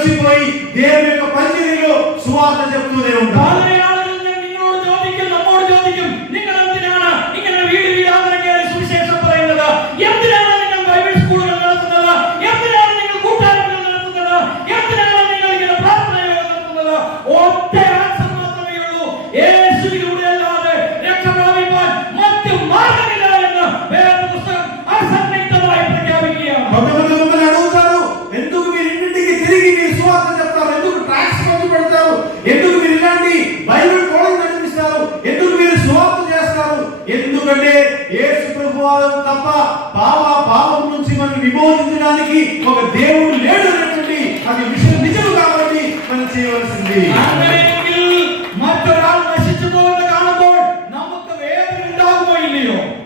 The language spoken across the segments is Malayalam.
వచ్చిపోయి దేవుని యొక్క పరిచర్యలో సువార్త చెప్తూనే ఉంటారు. ఎందుకంటే యేసు ప్రభువారు తప్ప పాపం నుంచి మనం విమోచించడానికి ఒక దేవుడు లేడు అనేటువంటి అది విషయం నిజం కాబట్టి మనం చేయవలసింది.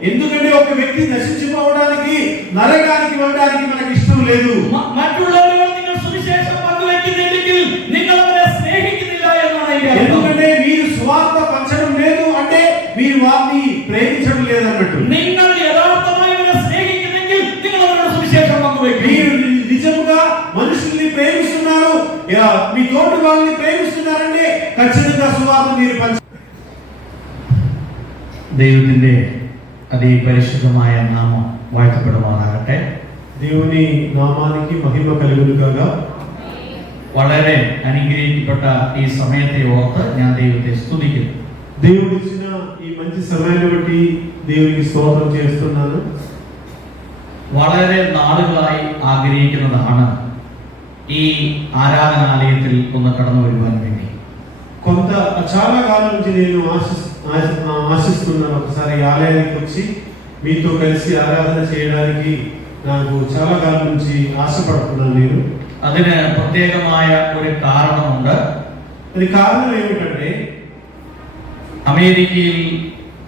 ఎందుకంటే ఒక వ్యక్తి నశించిపోవడానికి నరకానికి వెళ్ళడానికి మనకి ఇష్టం లేదు. ఎందుకంటే మీరు స్వార్థ పంచడం లేదు అంటే మీరు వారిని ప్రేమించడం లేదన్నట్టు. మీరు నిజంగా మనుషుల్ని ప్రేమిస్తున్నారు, మీ తోటి వాళ్ళని ప్రేమిస్తున్నారంటే ఖచ్చితంగా సువార్త మీరు పంచ. ദൈവത്തിന്റെ അതിപരിശുദ്ധമായ നാമം വാഴ്ത്തപ്പെടുമാറാകട്ടെ. దేవుని నామానికి మహిమ కలుగును గాక. വളരെ അനുഗ്രഹിക്കപ്പെട്ട ഈ സമയത്തെ ഓർത്ത് ഞാൻ ദൈവത്തെ സ്തുതിക്കുന്നു. దేవుడు ఇచ్చిన ఈ మంచి సమయాన్ని బట్టి దేవునికి స్తోత్రం చేస్తున్నాను. വളരെ നാളുകളായി ആഗ്രഹിക്കുന്നതാണ് ഈ ആരാധനാലയത്തിൽ ഒന്ന് കടന്നു വരുവാൻ വേണ്ടി. చాలా కాలం నుంచి నేను ఆశిస్తున్నాను ఒకసారి ఆలయానికి వచ్చి మీతో కలిసి ఆరాధన చేయడానికి. నాకు చాలా కాలం నుంచి ఆశపడుతున్నాను నేను. അതിന് പ്രത്യേകമായ ഒരു കാരണമുണ്ട്. అది కారణం ఏమిటంటే അമേരിക്കയിൽ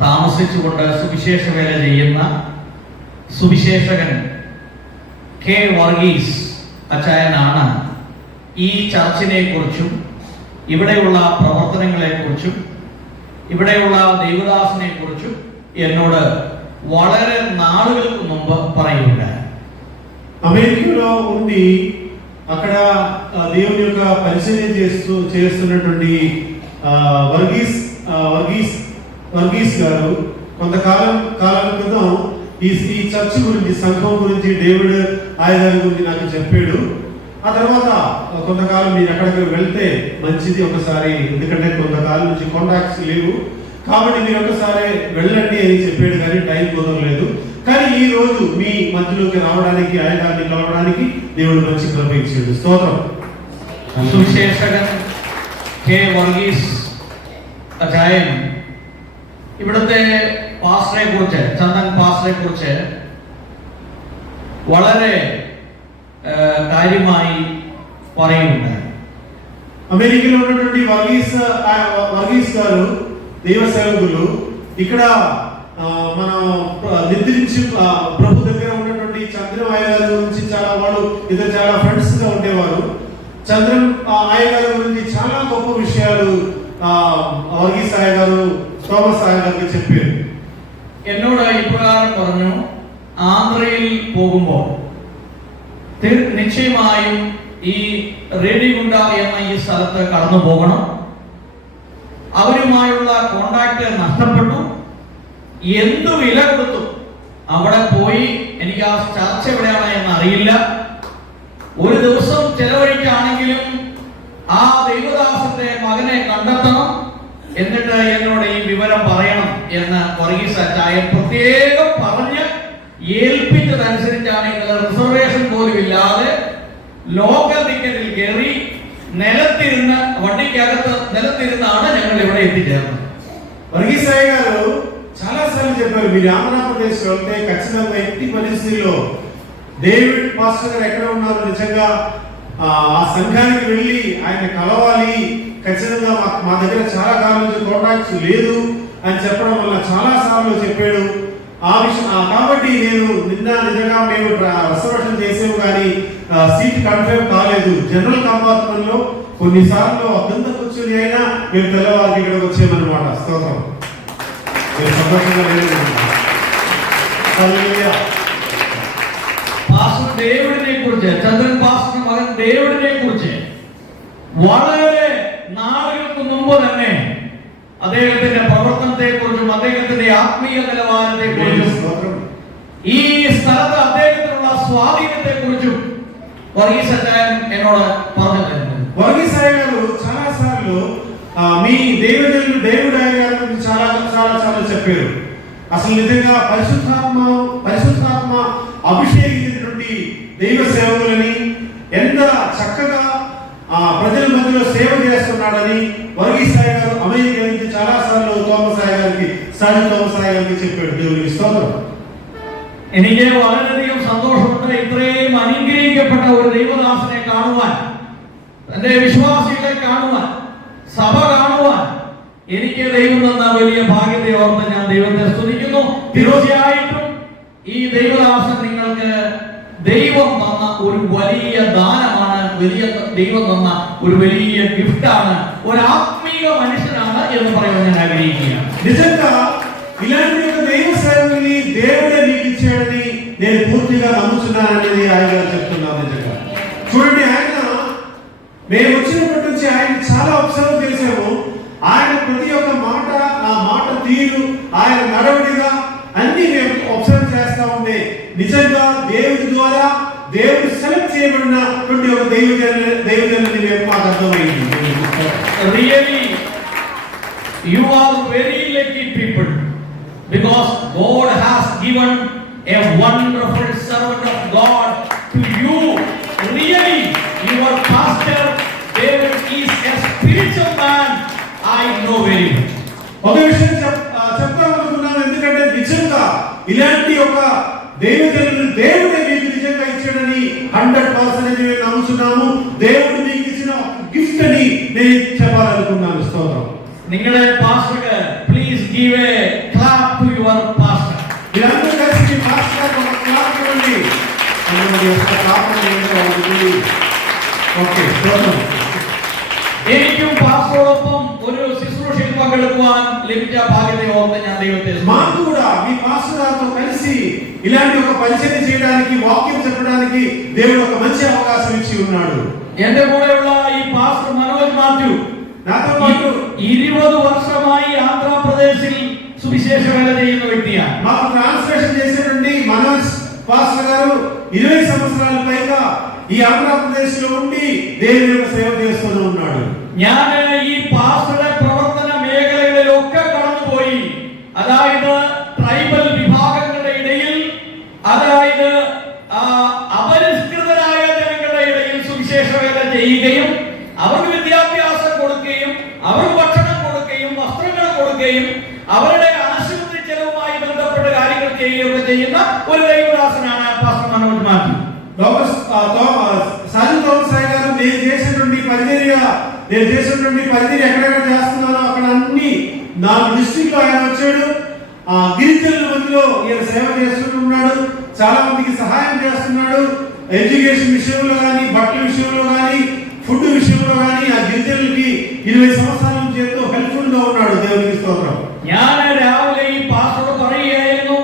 താമസിച്ചുകൊണ്ട് സുവിശേഷ വേല ചെയ്യുന്ന സുവിശേഷകൻ കെ വർഗീസ് അച്ചായനാണ് ഈ ചർച്ചിനെ കുറിച്ചും ഇവിടെയുള്ള പ്രവർത്തനങ്ങളെ കുറിച്ചും ഇവിടെയുള്ള ദൈവദാസനെ കുറിച്ചും എന്നോട് വളരെ നാളുകൾക്ക് മുമ്പ് പറയുകയുണ്ടായി. అమెరికాలో ఉండి అక్కడ దేవుని యొక్క పరిచర్య చేస్తున్నటువంటి వర్గీస్ గారు కొంతకాలం క్రితం ఈ చర్చ్ గురించి, సంఘం గురించి డేవిడ్ ఆయగారి గురించి నాకు చెప్పాడు. ఆ తర్వాత కొంతకాలం మీరు ఎక్కడికి వెళ్తే మంచిది ఒకసారి, ఎందుకంటే కొంతకాలం నుంచి కాంటాక్ట్స్ లేవు కాబట్టి మీరు ఒకసారి వెళ్ళండి అని చెప్పాడు. కానీ టైం కుదరలేదు. కానీ ఈ రోజు మీ మధ్యలోకి రావడానికి, ఆయగారిని కలవడానికి దేవుడు మంచి కృప ఇచ్చాడు. స్తోత్రం. സുവിശേഷകൻ കെ വർഗീസ് അച്ചായൻ ഇവിടുത്തെ പാസ്റ്ററെ കുറിച്ച്, ചന്ദൻ പാസ്റ്ററെ കുറിച്ച് വളരെ കാര്യമായി പറയുന്നുണ്ടായി. అమెరికాలో ఉన్నటువంటి వర్గీస్ గారు దైవ సేవకులు ఇక్కడ మన నిద్రించి ప్రభు దగ్గర ఉన్నటువంటి చంద్రం అయ్యగారి గురించి వాళ్ళు ఇద్దరు చాలా ఫ్రెండ్స్ గా ఉండేవారు. చంద్రం అయ్యగారి గురించి చాలా గొప్ప విషయాలు വർഗീസ് അയ്യగారు തോമസ് അയ്യగారికి చెప్పారు. എന്നോട് ഇപ്രകാരം പറഞ്ഞു, ആന്ധ്രയിൽ പോകുമ്പോൾ നിശ്ചയമായും ഈ റേഡിഗുണ്ട എന്ന ഈ സ്ഥലത്ത് കടന്നു പോകണം. അവരുമായുള്ള കോണ്ടാക്ട് നഷ്ടപ്പെട്ടു. എന്തു വില കൊടുത്തു അവിടെ പോയി, എനിക്ക് ആ ചർച്ച എവിടെയാണ് എന്ന് അറിയില്ല. ഒരു ദിവസം ചെലവഴിക്കാണെങ്കിലും ആ ദൈവദാസന്റെ മകനെ കണ്ടെത്തണം, എന്നിട്ട് എന്നോട് ഈ വിവരം പറയണം എന്ന് വർഗീസ് അച്ചായൻ പ്രത്യേകം പറഞ്ഞ് ഏൽപ്പിച്ചതനുസരിച്ചാണ് ഇന്നലെ റിസർവേഷൻ പോലും ഇല്ലാതെ ലോക്കൽ ടിക്കറ്റിൽ കയറി നിലത്തിരുന്ന്, വണ്ടിക്കകത്ത് നിലത്തിരുന്നാണ് ഞങ്ങൾ ഇവിടെ എത്തിച്ചേർന്നത്. വർഗീസ് അയ്യగారు చాలా సార్లు చెప్పారు, మీరు ఆంధ్రప్రదేశ్ వెళ్తే ఖచ్చితంగా ఎట్టి పరిస్థితుల్లో డేవిడ్ పాస్టర్ గారు ఎక్కడ ఉన్నారు, నిజంగా ఆ సంఘానికి వెళ్ళి ఆయన కలవాలి, ఖచ్చితంగా మా దగ్గర చాలా కాలం నుంచి కాంటాక్ట్స్ లేదు అని చెప్పడం వల్ల చాలా సార్లు చెప్పాడు. ఆ విషయం కాబట్టి నేను నిజంగా మేము రిజర్వేషన్ చేసాము కానీ సీట్ కన్ఫర్మ్ కాలేదు. జనరల్ కంపార్ట్మెంట్ లో కొన్నిసార్లు అద్దంత కూర్చొని అయినా మేము తెల్లవారికి ఇక్కడికి వచ్చామన్నమాట. స్తోత్రం. సంతోషంగా లేదు. പാസ്റ്റർ ഡേവിഡിനെ കുറിച്ച്, ചന്ദ്രൻ പാസ്റ്റർ മകൻ ഡേവിഡിനെ കുറിച്ച് വളരെ നാളുകൾക്ക് മുമ്പ് തന്നെ അദ്ദേഹത്തിന്റെ പ്രവർത്തനത്തെ കുറിച്ചും അദ്ദേഹത്തിന്റെ ആത്മീയ നിലവാരത്തെ കുറിച്ചും ഈ സ്ഥലത്ത് അദ്ദേഹത്തിനുള്ള സ്വാധീനത്തെ കുറിച്ചും വർഗീസ് അച്ചായൻ എന്നോട് പറഞ്ഞിട്ടുണ്ട്. వర్గీస్ అయ్య గారు చాలా సార్లు మీ దేవుడు గారి గురించి చాలా చెప్పారు. అసలు నిజంగా పరిశుద్ధాత్మ అభిషేకించినటువంటి దైవ సేవకులని ఎంత చక్కగా ప్రజల మధ్యలో సేవ చేస్తున్నాడని వర్గీస్ అయ్య గారు అమెరికా నుంచి చాలా సార్లు തോമസ് അയ്യ గారికి చెప్పాడు. దేవునికి స్తోత్రం. എനിക്ക് വളരെയധികം സന്തോഷമുണ്ട് ഇത്രയും അനുഗ്രഹിക്കപ്പെട്ട ഒരു ദൈവദാസനെ കാണുവാൻ, എന്റെ വിശ്വാസികളെ കാണുവാൻ, സഭ കാണുവാൻ എനിക്ക് ദൈവം തന്ന വലിയ ഭാഗ്യത്തെ ഓർത്ത് ഞാൻ ദൈവത്തെ സ്തുതിക്കുന്നു. തീർച്ചയായിട്ടും ഈ ദൈവദാസൻ നിങ്ങൾക്ക് ദൈവം തന്ന ഒരു വലിയ ദാനമാണ്, ദൈവം തന്ന ഒരു വലിയ ഗിഫ്റ്റാണ്, ഒരു ആത്മീയ മനുഷ്യനാണ് എന്ന് പറയാൻ ഞാൻ ആഗ്രഹിക്കുകയാണ്. నిజంగా ఇలాంటి ఒక దైవ సేవకుని దేవుడే మీకు ఇచ్చాడని నేను పూర్తిగా నమ్ముతున్నానని ఆయన చెప్తున్నాను. నిజంగా చూడండి, ఆయన మేము వచ్చినప్పటి నుంచి ఆయన చాలా అబ్జర్వ్ చేసాము. ఆయన ప్రతి ఒక్క మాట, ఆ మాట తీరు, ఆయన నడవడిగా అన్ని మేము అబ్జర్వ్ చేస్తా ఉంటే నిజంగా దేవుడి ద్వారా దేవుడు సెలెక్ట్ చేయబడినటువంటి ఒక దైవజనుని మేము మాకు అర్థమైంది. Really, you are very lucky people, because God has given a wonderful servant of God to you. Really, your pastor David is a spiritual man. I know very well. ఒక విషయం చెప్తామనుకున్నాను, ఎందుకంటే నిజంగా ఇలాంటి ఒక దేవుడే మీకు నిజంగా ఇచ్చాడని 100% మేము నమ్ముతున్నాము. దేవుడు మీకు ఇచ్చిన గిఫ్ట్ అని నేను చెప్పాలనుకున్నాను. స్తోత్రం. നിങ്ങളുടെ പാസ്റ്റർക്ക് please give a clap to your pastor. మీరందరూ కలిసి మీ పాస్టర్కి ఒక క్లాప్ ఇవ్వండి. అందరూ ఒక క్లాప్ ఇవ్వండి. ఓకే, స్తోత్రం. എനിക്കും പാസ്റ്ററോടൊപ്പം ഒരു ശുശ്രൂഷയിൽ പങ്കെടുക്കുവാൻ ലഭിച്ച ഭാഗ്യത്തെ ഓർത്ത് ഞാൻ ദൈവത്തെ మాకు కూడా మీ పాస్టర్ గారితో కలిసి ఇలాంటి ఒక పరిచయం చేయడానికి, వాక్యం చెప్పడానికి దేవుడు ఒక మంచి అవకాశం ఇచ్చి ఉన్నాడు. എന്റെ കൂടെയുള്ള ഈ പാസ്റ്റർ മനോജ് മാത്യു నాతో పాటు 20 വർഷമായി ആന്ധ്രാപ്രദേശിൽ സുവിശേഷ വേല ചെയ്യുന്ന వ్యక్తిയാണ്. మాకు ట్రాన్స్లేషన్ చేసినటువంటి మనోజ్ పాస్టర్ గారు 20 సంవత్సరాల పైగా ఈ ఆంధ్రప్రదేశ్ లో ఉండి దేవుని యొక్క సేవ చేస్తూ ఉన్నాడు. ഞാൻ ഈ പാസ്റ്ററുടെ പ്രവർത്തന മേഖലകളിലൊക്കെ കടന്നുപോയി. അതായത് ട്രൈബൽ വിഭാഗങ്ങളുടെ ഇടയിൽ, അതായത് അപരിഷ്കൃതരായ ജനങ്ങളുടെ ഇടയിൽ സുവിശേഷ വേല ചെയ്യുകയും അവർക്ക് വിദ്യാഭ്യാസം കൊടുക്കുകയും അവർക്ക് ഭക്ഷണം കൊടുക്കുകയും വസ്ത്രങ്ങൾ കൊടുക്കുകയും അവരുടെ ആശുപത്രി ചെലവുമായി ബന്ധപ്പെട്ട കാര്യങ്ങൾ ചെയ്യുകയൊക്കെ ചെയ്യുന്ന ഒരു ദൈവദാസനാണ് പാസ്റ്റർ മനോജ് മാത്യു. సాజు തോമസ് అయ్య గారు నేను చేసినటువంటి పరిచర్య ఎక్కడెక్కడ చేస్తున్నానో అక్కడ అన్ని 4 డిస్ట్రిక్ట్లో ఆయన వచ్చాడు. గిరిజనుల మధ్యలో ఈయన సేవ చేస్తున్నాడు. చాలా మందికి సహాయం చేస్తున్నాడు. ఎడ్యుకేషన్ విషయంలో కానీ, బట్టల విషయంలో కానీ, ఫుడ్ విషయంలో కానీ ఆ గిరిజనులకి 20 సంవత్సరాల నుంచి ఎంతో హెల్ప్ఫుల్ గా ఉన్నాడు. దేవునికి స్తోత్రం. ഞാൻ രാവിലെ ഈ പാസ്റ്ററോട് പറയുകയായിരുന്നു,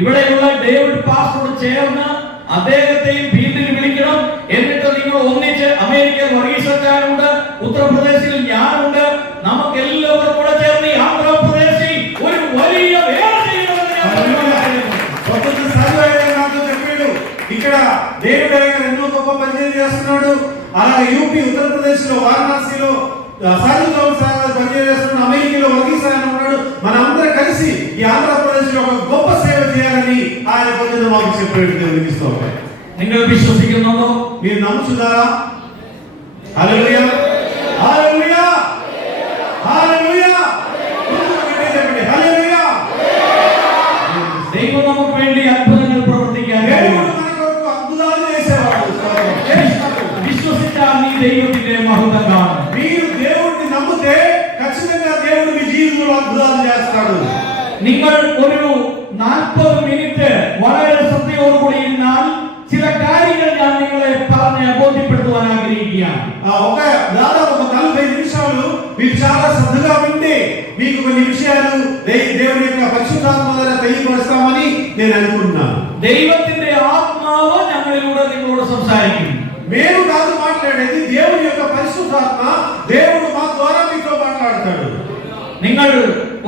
ഇവിടെയുള്ള ഡേവിഡ് പാസ്റ്ററോട് ചേർന്ന് അദ്ദേഹത്തെയും വീട്ടിൽ വിളിക്കണം. എന്നിട്ട് നിങ്ങൾ ഒന്നിച്ച് അമേരിക്കയിൽ വർഗീസ് അച്ചായനുണ്ട്, ഉത്തർപ്രദേശിൽ ഞാനുണ്ട്, നമുക്ക് എല്ലാവരും കൂടെ ചേർന്ന് ആന്ധ്രാപ്രദേശിൽ ഒരു വലിയ വേല ചെയ്യണമെന്ന് చెప్పాడు. ఇక్కడ దేవుడు ఎన్నో గొప్ప పరిచయం చేస్తున్నాడు. అలాగే యూపీ, ఉత్తరప్రదేశ్ లో వారణాసిలో సాజు തോമസ് పరిచయం చేస్తున్నాడు. అమెరికాలో వర్గీస్ ఆయన ఉన్నాడు. మనందరం కలిసి ఈ ఆంధ్రప్రదేశ్ లో ఒక గొప్ప సేవ చేయాలని ఆయన పొద్దున్న మాకు చెప్పాడు. దేవునికి స్తోత్రం. നിങ്ങൾ വിശ്വസിക്കുന്നുണ്ടോ? మీరు నమ్ముతున్నారా? హల్లెలూయా, హల్లెలూయా, హల్లెలూయా. చెప్పండి హల్లెలూయా. ദൈവം നമുക്ക് വേണ്ടി അത്ഭുതങ്ങൾ പ്രവർത്തിക്കാൻ అద్భుతాలు చేసేవాడు. విశ్వసించాൽ నీ దైవത്തിന്റെ మహత్వం കാണും. మీరు దేవుడిని నమ్మితే ఖచ్చితంగా దేవుడు మీ జీవితంలో అద్భుతాలు చేస్తాడు. നിങ്ങൾ ഒരു 40 മിനിറ്റ് വളരെ ശ്രദ്ധയോടുകൂടി ഇരുന്നാൽ ചില കാര്യങ്ങൾ ഞാൻ നിങ്ങളെ പറഞ്ഞ് ബോധ്യപ്പെടുത്തുവാൻ ആഗ്രഹിക്കുകയാണ്. దాదాపు 40 నిమిషాలు మీరు చాలా శ్రద్ధగా వింటే మీకు కొన్ని విషయాలు దేవుని యొక్క పరిశుద్ధాత్మ ద్వారా తెలియపరుస్తామని నేను అనుకుంటున్నాను. ദൈവത്തിന്റെ ആത്മാവ് ഞങ്ങളിലൂടെ നിങ്ങളോട് സംസാരിക്കും. మేము కాదు మాట్లాడేది, దేవుని యొక్క పరిశుద్ధాత్మ നിങ്ങൾ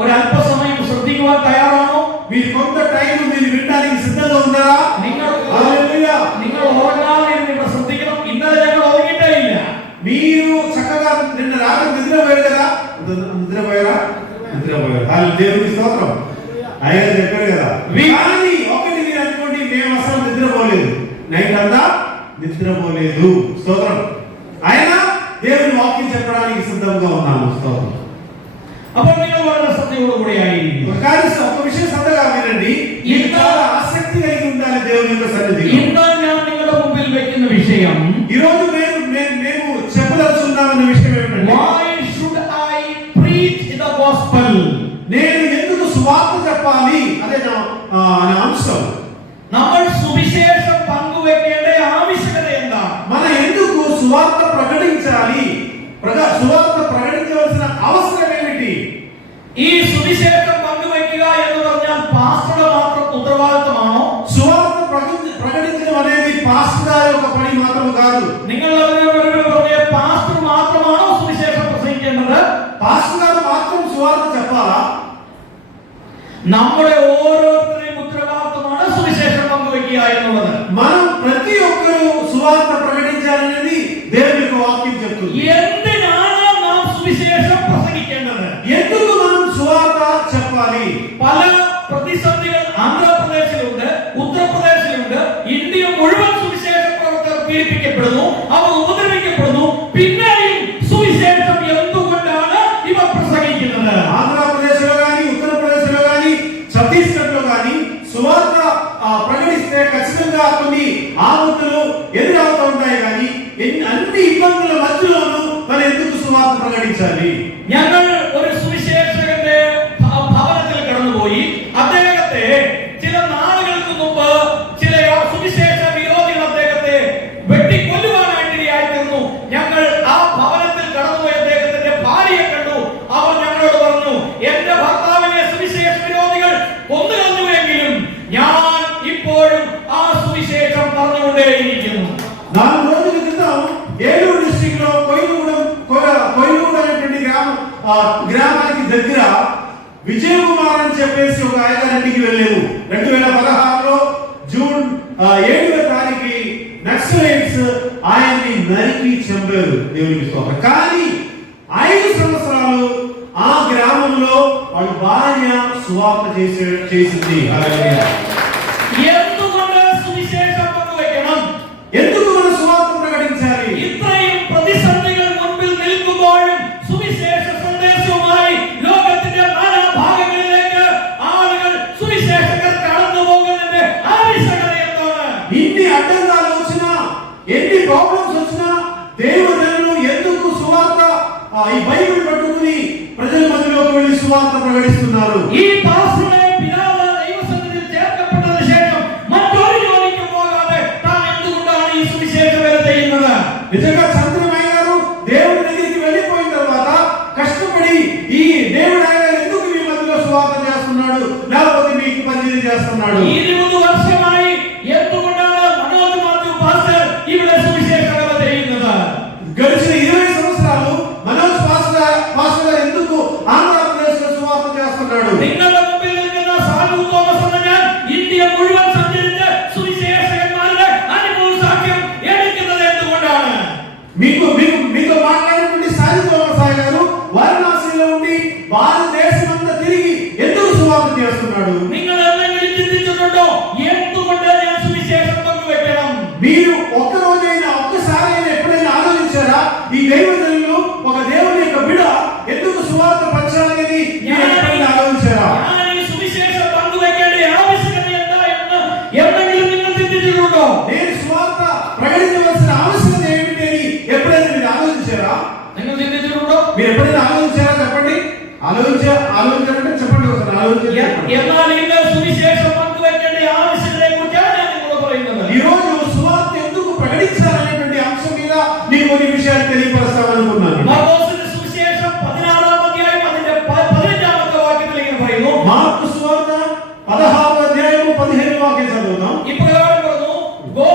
ഒരല്പസമയം ശ്രദ്ധിക്കുവാൻ തയ്യാറാണോ? మీరు కొంత టైం మీరు వినడానికి సిద్ధంగా ఉన్నారా? హల్లెలూయా. നിങ്ങൾ ഉറങ്ങാതെ നിങ്ങൾ ശ്രദ്ധിക്കണം. ഇന്നലെ ഞങ്ങൾ ഉറങ്ങിയിട്ടേ ഇല്ല. మీరు చక్కగా నిన్న రాత్రి నిద్రపోయారు కదా? నిద్రపోయారా? నిద్రపోయారు. దేవునికి స్తోత్రం. ఆయన చెప్పారు కదా, కానీ ఒకటి మీరు అనుకోండి, మేము అసలు నిద్రపోలేదు, నైట్ అంతా నిద్రపోలేదు. స్తోత్రం. ఆయన దేవుని వాక్యం చెప్పడానికి సిద్ధంగా ఉన్నాము. స్తోత్రం. അപ്പോൾ നിങ്ങൾ വളരെ ശ്രദ്ധയോടുകൂടി ആയിരിക്കും. ఒక విషయం శ్రద్ధగా వినండి. ఇది చాలా ఆసక్తి కలిగి ఉండాలి దేవుని యొక్క సన్నిధిలో. ഇന്ന് ഞാൻ നിങ്ങളുടെ മുമ്പിൽ വെക്കുന്ന విషయం, ఈ రోజు మేము చెప్పదలుచుకున్నామన్న విషయం ఏమిటంటే, why should I preach the gospel? నేను ఎందుకు సువార్త చెప్పాలి అదే నా అంశం. നമ്മൾ സുവിശേഷം പങ്കുവെക്കേണ്ട ആവശ്യകത എന്താണ്? మన ఎందుకు సువార్త ప్రకటించాలి, సువార్త ప్రకటించవలసిన అవసరం ఏమిటి? ഈ സുവിശേഷം പങ്കുവെക്കുക എന്ന് പറഞ്ഞാൽ പാസ്റ്ററുടെ മാത്രം ഉത്തരവാദിത്തമാണോ? సువార్త ప్రకటించడం అనేది పాస్టర్ గారి యొక్క పని మాత్రం కాదు. നിങ്ങൾ പാസ്റ്റർ മാത്രമാണോ സുവിശേഷം പ്രസംഗിക്കേണ്ടത്? పాస్టర్ గారు మాత్రం సువార్త చెప్పాలా? നമ്മുടെ ഓരോരുത്തരുടെയും ഉത്തരവാദിത്തമാണ് സുവിശേഷം പങ്കുവെക്കുക എന്നുള്ളത്. మనం ప్రతి ఒక్కరూ సువార్త ప్రకటించాలనేది దేవుని యొక్క వాక్యం చెప్తుంది. എന്തിനാണ് നാം സുവിശേഷം പ്രസംഗിക്കേണ്ടത്? ఎందుకు మనం సువార్త చెప్పాలి? പല പ്രതിസന്ധികൾ ആന്ധ്രാപ്രദേശിലുണ്ട്, ഉത്തർപ്രദേശിലുണ്ട്. ഇന്ത്യ മുഴുവൻ സുവിശേഷ പ്രവർത്തകർ പീഡിപ്പിക്കപ്പെടുന്നു, അവർ ഉപദ്രവിക്കപ്പെടുന്നു. പിന്നെയും സുവിശേഷം എന്തുകൊണ്ടാണ് ഇവർ പ്രസംഗിക്കുന്നത്? ఆంధ్రప్రదేశ్లో గాని, ఉత్తరప్రదేశ్లో గాని, ఛత్తీస్గఢ్లో గాని సువార్త ప్రకటిస్తే ఖచ్చితంగా కొన్ని ఆపదలు ఎదురవుతూ ఉంటాయి. కానీ అన్ని ఇబ్బందుల మధ్యలోనూ మనం ఎందుకు సువార్త ప్రకటించాలి? ഞങ്ങൾ ഒരു സുവിശേഷകന്റെ ഭവനത്തിൽ കടന്നുപോയി. അദ്ദേഹത്തെ ചില നാളുകൾക്ക് മുമ്പ് ചില സുവിശേഷ വിരോധികൾ അദ്ദേഹത്തെ വെട്ടിക്കൊല്ലുവാനായിട്ട് ഇടയായിത്തീർന്നു. ഞങ്ങൾ ആ ഭവനത്തിൽ കടന്നുപോയി അദ്ദേഹത്തിന്റെ ഭാര്യയെ കണ്ടു. അവർ ഞങ്ങളോട് പറഞ്ഞു, എന്റെ ഭർത്താവിനെ സുവിശേഷ വിരോധികൾ കൊന്നുകളഞ്ഞുവെങ്കിലും ഞാൻ ഇപ്പോഴും ആ സുവിശേഷം പറഞ്ഞുകൊണ്ടേയിരിക്കുന്നു. 4 రోజుల క్రితం ఏలూరు డిస్ట్రిక్ట్ లో కొయ్యూరు అనేటువంటి గ్రామానికి దగ్గర విజయ్ కుమార్ అని చెప్పేసి ఒక అయ్యగారింటికి వెళ్ళాము. 2016లో జూన్ 7వ తారీఖు నక్సలైట్స్ ఆయన్ని నరికి చంపారు. దేవునికి స్తోత్రం. కానీ 5 సంవత్సరాలు ఆ గ్రామంలో వాళ్ళ భార్య సువార్త చేసింది. హల్లెలూయా. ఎందుకంటే సువిశేషం పങ്കുവെക്കണം? ఎందుకు మనం సువార్త ప్రకటించాలి? ഇത്രയും പ്രതിസന്ധികൾ മുൻപിൽ നിൽക്കുമ്പോഴും സുവിശേഷ സന്ദേശവുമായി ലോകത്തിന്റെ നാനാഭാഗങ്ങളിലേക്ക് ആളുകൾ സുവിശേഷകർ കടന്നു പോകുന്നതിന്റെ ആവശ്യകത എന്താണ്? ఇన్ని అడ్డంగాలు వచ్చినా, ఎన్ని ప్రాబ్లమ్స్ వచ్చినా దేవుడు ఎందుకు సువార్త ఈ బైబిల్ పట్టుకుని ప్రజల మధ్యలోకి వెళ్ళి సువార్త ప్రకటిస్తున్నారు? ഈ പാസ്റ്ററുടെ പിതാവ് ദൈവസന്നിധിയിൽ ചേർക്കപ്പെട്ടതിനു ശേഷം മറ്റൊരു ജോലിക്ക് പോകാതെ താൻ എന്തുകൊണ്ടാണ് ഈ സുവിശേഷ വേല ചെയ്യുന്നത്? నిజంగా చంద్రమయ్య గారు దేవుడి దగ్గరికి వెళ్ళిపోయిన తర్వాత కష్టపడి ఈ దేవుడు ఆయన ఎందుకు మీ మధ్యలో సువార్త చేస్తున్నాడు, లేకపోతే మీకు పరిచయం చేస్తున్నాడు? 20 വർഷമായി എന്തുകൊണ്ടാണ് മനോజ్ മാത്യു പാസ്റ്റർ ഇവിടെ സുവിശേഷ വേല ചെയ്യുന്നത്? గడిచిన 20 సంవత్సరాలు మనోజ్ పాస్టర్ గారు ఎందుకు ఆంధ్రప్రదేశ్ లో సువార్త చేస్తున్నాడు? നിങ്ങളുടെ മുമ്പിൽ നിൽക്കുന്ന സാധു തോമസ് എന്ന ഞാൻ ഇന്ത്യ മുഴുവൻ സഞ്ചരിച്ച് സുവിശേഷകന്മാരുടെ അനുഭവ സാക്ഷ്യം എടുക്കുന്നത് എന്തുകൊണ്ടാണ്? మీతో మాట్లాడినటువంటి సాయి తోమసాయి గారు వారణాసిలో ఉండి భారతదేశమంతా తిరిగి ఎందుకు సువార్త చేస్తున్నాడు? നിങ്ങൾ എന്തെങ്കിലും ചിന്തിച്ചിട്ടുണ്ടോ എന്തുകൊണ്ട് ഞാൻ സുവിശേഷം പങ്കുവെക്കണം? మీరు ఒక్క రోజైనా ఒక్కసారి ఎప్పుడైనా ఆలోచించారా? ఈ దైవజనులు ఒక దేవుని యొక్క బిడ్డ ఎందుకు సువార్త పంచాలి అని ఎప్పుడైనా ఆలోచించారా? ഞാൻ ഈ സുവിശേഷം പങ്കുവെക്കേണ്ട ആവശ്യകത എന്താ എന്ന് എന്തെങ്കിലും നിങ്ങൾ ചിന്തിച്ചിട്ടുണ്ടോ? నేను సువార్త ప్రకటించవలసిన ఆవశ్యకత ఏమిటి అని ఎప్పుడైనా మీరు ఆలోచించారా? നിങ്ങൾ ചിന്തിച്ചിട്ടുണ്ടോ? మీరు ఎప్పుడైనా ఆలోచించారా? చెప్పండి. ఆలోచించారంటే చెప్పండి ఒకసారి. ఆలోచించారు. എന്നാൽ ഇന്ന് സുവിശേഷം പങ്കുവെക്കേണ്ട ആവശ്യകതയെ കുറിച്ചാണ് ഞാൻ നിങ്ങളോട് പറയുന്നത്. ఈ రోజు సువార్త ఎందుకు ప్రకటించాలనేటువంటి అంశం మీద నేను కొన్ని విషయాలు తెలియపరుస్తామనుకున్నాను. మార్కోసు సువిశేషం 16వ అధ్యాయం അതിന്റെ 15వ వాక్యത്തിൽ ఇങ്ങനെ പറയുന്നു. మార్కు సువార్త 16వ అధ్యాయం 15వ వాక్యం చదువుదాం. ఇప్రకారం പറഞ്ഞു, go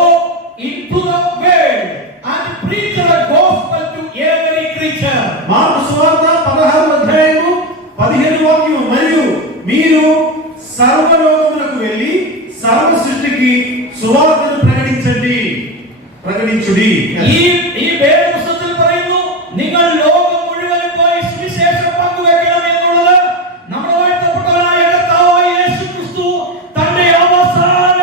into the world and preach the gospel to every creature. Mark సువార్త 16వ అధ్యాయం 15 వాక్యం, మరియు మీరు సర్వలోకములకు వెళ్ళి సర్వ సృష్టికి సువార్తను പ്രകടിച്ചുടി. ഈ വേദപുസ്തകത്തിൽ പറയുന്നു, നിങ്ങൾ ലോകം മുഴുവൻ പോയി സുവിശേഷം പങ്കുവെക്കണം എന്നുള്ളത് നമ്മുടെ വാഴ്ത്തപ്പെട്ടവനായ കർത്താവായ യേശുക്രിസ്തു തന്റെ അവസാന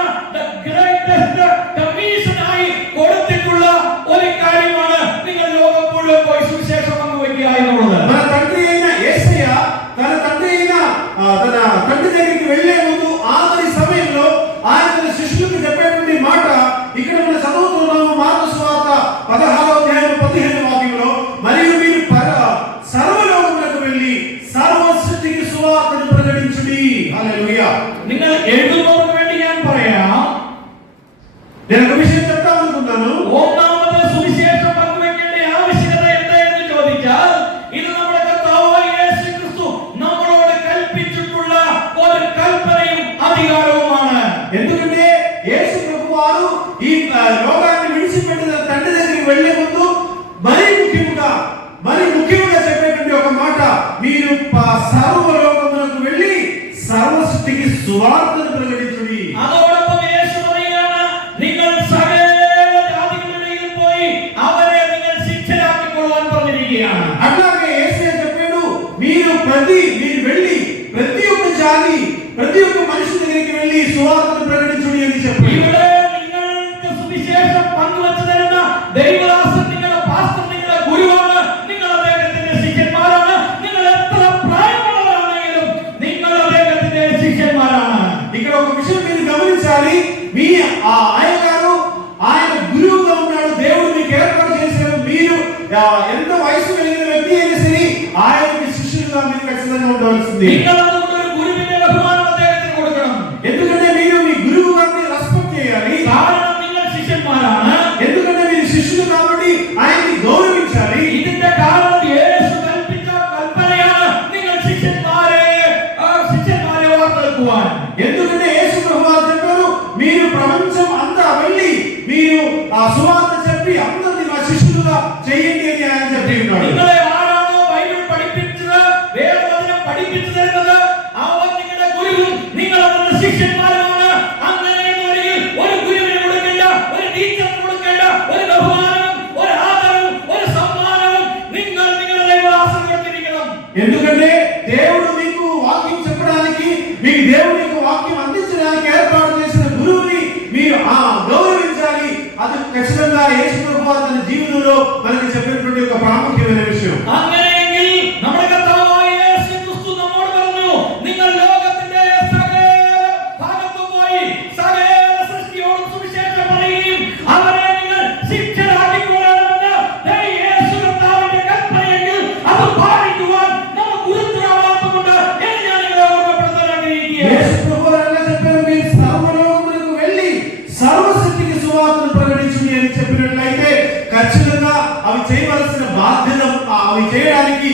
ഗ്രേറ്റസ്റ്റ് കമ്മീഷനായി കൊടുത്തിട്ടുള്ള ഒരു കാര്യമാണ്. നിങ്ങൾ ലോകം മുഴുവൻ പോയി സുവിശേഷം പങ്കുവെക്കുക എന്നുള്ളത്. మన తండ్రి అయిన యేసయ్య తన తండ్రి దగ్గరికి వెళ్ళే ముందు ఆఖరి సమయంలో ఆయన తన శిష్యులకు చెప్పేటువంటి మాట ఇక్కడ మనం చదువుతున్నాము. మార్కు సువార్త 16వ అధ్యాయం 15వ వాక్యంలో, మరియు మీరు సర్వలోకములకు వెళ్ళి సర్వ సృష్టికి సువార్తను ప్రకటించుడి. హల్లెలూయా. നിങ്ങൾ എഴുതുന്നവർക്ക് വേണ്ടി ഞാൻ പറയാം, నేను ఒక విషయం చెప్తామనుకున్నాను. ഒന്നാമത്തെ സുവിശേഷം പങ്കുവെക്കേണ്ട ആവശ്യകത എന്താണെന്ന് ചോദിച്ചാൽ, ഇത് നമ്മുടെ കർത്താവായ യേശുക്രിസ്തു നമ്മളോട് കൽപ്പിച്ചിട്ടുള്ള ഒരു കൽപ്പനയും അധികാരവുമാണ്. ఎందుకంటే యేసు ప్రభువారు ఈ లోకాన్ని విడిచిపెట్టిన తండ్రి దగ్గరికి వెళ్ళే ముందు మరి ముఖ్యంగా చెప్పేటువంటి ఒక మాట, మీరు సర్వలోకములకు వెళ్ళి సర్వ సృష్టికి సువార్తను ప్రకటించుడి. അതോടൊപ്പം യേശു പറയുകയാണ്, നിങ്ങൾ സകല ജാതികളിൽ പോയി അവരെ നിങ്ങൾ ശിഷ്യരാക്കിക്കൊള്ളാൻ പറഞ്ഞിരിക്കുകയാണ്. అట్లాగే యేసయ్య చెప్పాడు, మీరు వెళ్ళి ప్రతి ఒక్క జాతి, ప్రతి ఒక్క మనిషి దగ్గరికి వెళ్ళి సువార్తను ప్రకటించుడి అని చెప్పాడు. ഇവിടെ നിങ്ങൾക്ക് സുവിശേഷം പങ്കുവെച്ചു തരുന്ന ദൈവദാസൻ, നിങ്ങളുടെ പാസ്റ്റർ, നിങ്ങളുടെ ഗുരുവാണ്, നിങ്ങൾ അദ്ദേഹത്തിന്റെ ശിഷ്യന്മാരാണ്. നിങ്ങൾ എത്ര പ്രായമുള്ളവരാണെങ്കിലും നിങ്ങൾ അദ്ദേഹത്തിന്റെ ശിഷ്യന്മാരാണ്. ఇక్కడ ఒక విషయం మీరు గమనించాలి. మీ అయ్యగారు ఆయన గురువుగా ఉన్నాడు, దేవుడు మీకు ఏర్పాటు చేశారు. మీరు ఎంత వయసు కలిగిన వ్యక్తి అయినా సరే ఆయనకి శిష్యులుగా మీరు ఖచ్చితంగా ఉండవలసింది. നിങ്ങൾ അതുകൊണ്ട് ഒരു ഗുരുവിന്റെ ബഹുമാനം അദ്ദേഹത്തിന് കൊടുക്കണം. ఎందుకంటే మీరు మీ గురువు గారిని రెస్పెక్ట్ చేయాలి. കാരണം നിങ്ങൾ ശിഷ്യന്മാരാണ്. ఎందుకంటే మీరు శిష్యులు కాబట్టి ఆయన్ని గౌరవించాలి. ഇതിന്റെ കാരണം യേശു കൽപ്പിച്ച കൽപ്പനയാണ്, നിങ്ങൾ ശിഷ്യന്മാരെ വാർത്തെടുക്കുവാൻ. ఎందుకంటే యేసు ప్రభువారు చెప్పారు, మీరు ప్రపంచం అంతా వెళ్ళి మీరు ఆ సువార్త చెప్పి అందరిని మా శిష్యులుగా చేయండి అని ఆయన చెప్పి ఉన్నాడు. നിങ്ങളെ ആരാണോ ബൈബിൾ പഠിപ്പിച്ചത്, വേദവചനം പഠിപ്പിച്ചു തരുന്നത്, അവർ നിങ്ങളുടെ ഗുരുവും നിങ്ങൾ അവരുടെ ശിഷ്യന്മാരുമാണ്. അങ്ങനെയെന്നുണ്ടെങ്കിൽ ഒരു ഗുരുവിന് കൊടുക്കേണ്ട, ഒരു ടീച്ചറിന് കൊടുക്കേണ്ട ഒരു ബഹുമാനവും ഒരു ആദരവും ഒരു സമ്മാനവും നിങ്ങൾ നിങ്ങളുടെ ദൈവദാസന്മാർക്കിരിക്കണം. ఎందుకంటే దేవుడు మీకు వాక్యం చెప్పడానికి, మీకు దేవుడు మీకు వాక్యం అందించడానికి ఏర్పాటు చేసిన గురువుని మీరు గౌరవించాలి. అది ఖచ్చితంగా యేసు ప్రభువు తన జీవితంలో మనకి చెప్పినటువంటి ఒక ప్రాముఖ్యమైన విషయం. അങ്ങനെയെങ്കിൽ നമ്മുടെ കർത്താവായ യേശുക്രിസ്തു നമ്മോട് പറഞ്ഞു, നിങ്ങൾ ലോകത്തിന്റെ സകല ഭാഗത്തും പോയി സകല സൃഷ്ടിയോടും സുവിശേഷം പറയുകയും അവരെ നിങ്ങൾ ശിഷ്യരാക്കിക്കൊള്ളണമെന്ന് യേശു കർത്താവിന്റെ കൽപ്പനയെങ്കിൽ അത് പാലിക്കുവാൻ നമുക്ക് ഉത്തരവാദിത്തമുണ്ട് എന്ന് ഞാൻ നിങ്ങളെ ഓർമ്മപ്പെടുത്താൻ ആഗ്രഹിക്കുകയാണ്. యేసు ప్రభువు అలా చెప్పారు, మీరు సర్వలోకములకు వెళ్ళి సర్వ సృష్టికి సువార్తను ప్రకటించుడి అని చెప్పినట్లయితే ఖచ్చితంగా అవి చేయవలసిన బాధ్యత, అవి చేయడానికి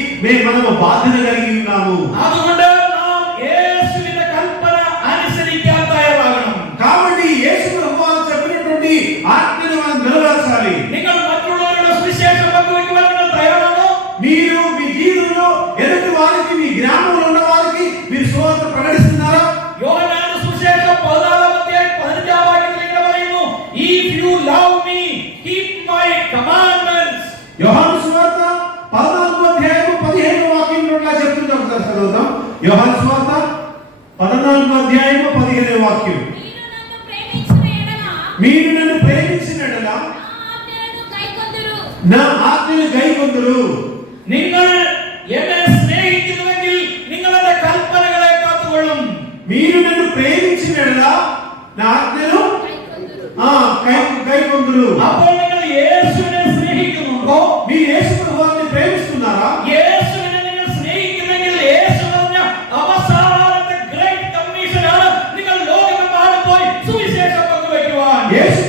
మనము బాధ్యత కలిగి ఉన్నాము. അതുകൊണ്ട് നാം യേശുവിന്റെ കൽപ്പന അനുസരിക്കാൻ തയ്യാറാകണം. కాబట్టి యేసు ప్రభువు చెప్పినటువంటి ఆజ్ఞను మనం నెరవేర్చాలి. നിങ്ങൾ മറ്റുള്ളവരുടെ സുവിശേഷം പങ്കുവെക്കുവാൻ നിങ്ങൾ തയ്യാറാണോ? మీరు మీ జీవితంలో ఎదుటి వారికి, మీ గ్రామంలో ఉన్న వారికి మీరు సువార్త ప్రకటిస్తున్నారా? യോഹന്നാന്റെ സുവിശേഷം 14ാം അധ്യായം 15ാം വാക്യത്തിൽ ഇങ്ങനെ പറയുന്നു, if you love me keep my commandments. యోహాను సువార్త 14వ అధ్యాయం 15వ వాక్యంలో ఇలా చెప్తుంది. ఒకసారి చదువుదాం. యోహాను సువార్త 14వ అధ్యాయం 15వ వాక్యం, మీరు నన్ను ప్రేమించిన యెడల నా ఆజ్ఞను గైకొందురు. നിങ്ങൾ എന്നെ സ്നേഹിക്കുന്നുവെങ്കിൽ നിങ്ങൾ എന്റെ കൽപ്പനകളെ കാത്തുകൊള്ളും. మీరు నన్ను ప్రేమించిన యెడల నా ఆజ్ఞను గైకొందురు. അപ്പോൾ നിങ്ങൾ യേശുവിനെ സ്നേഹിക്കുന്നുണ്ടോ? మీరు యేసు ప్రభువుని ప్రేమిస్తున్నారా? യേശുവിനെ നിങ്ങൾ സ്നേഹിക്കുന്നെങ്കിൽ യേശു പറഞ്ഞ അവസാനത്തെ ഗ്രേറ്റ് കമ്മീഷനാണ്, നിങ്ങൾ ലോകമെമ്പാടും പോയി സുവിശേഷം പങ്കുവെക്കുവാൻ. యేసు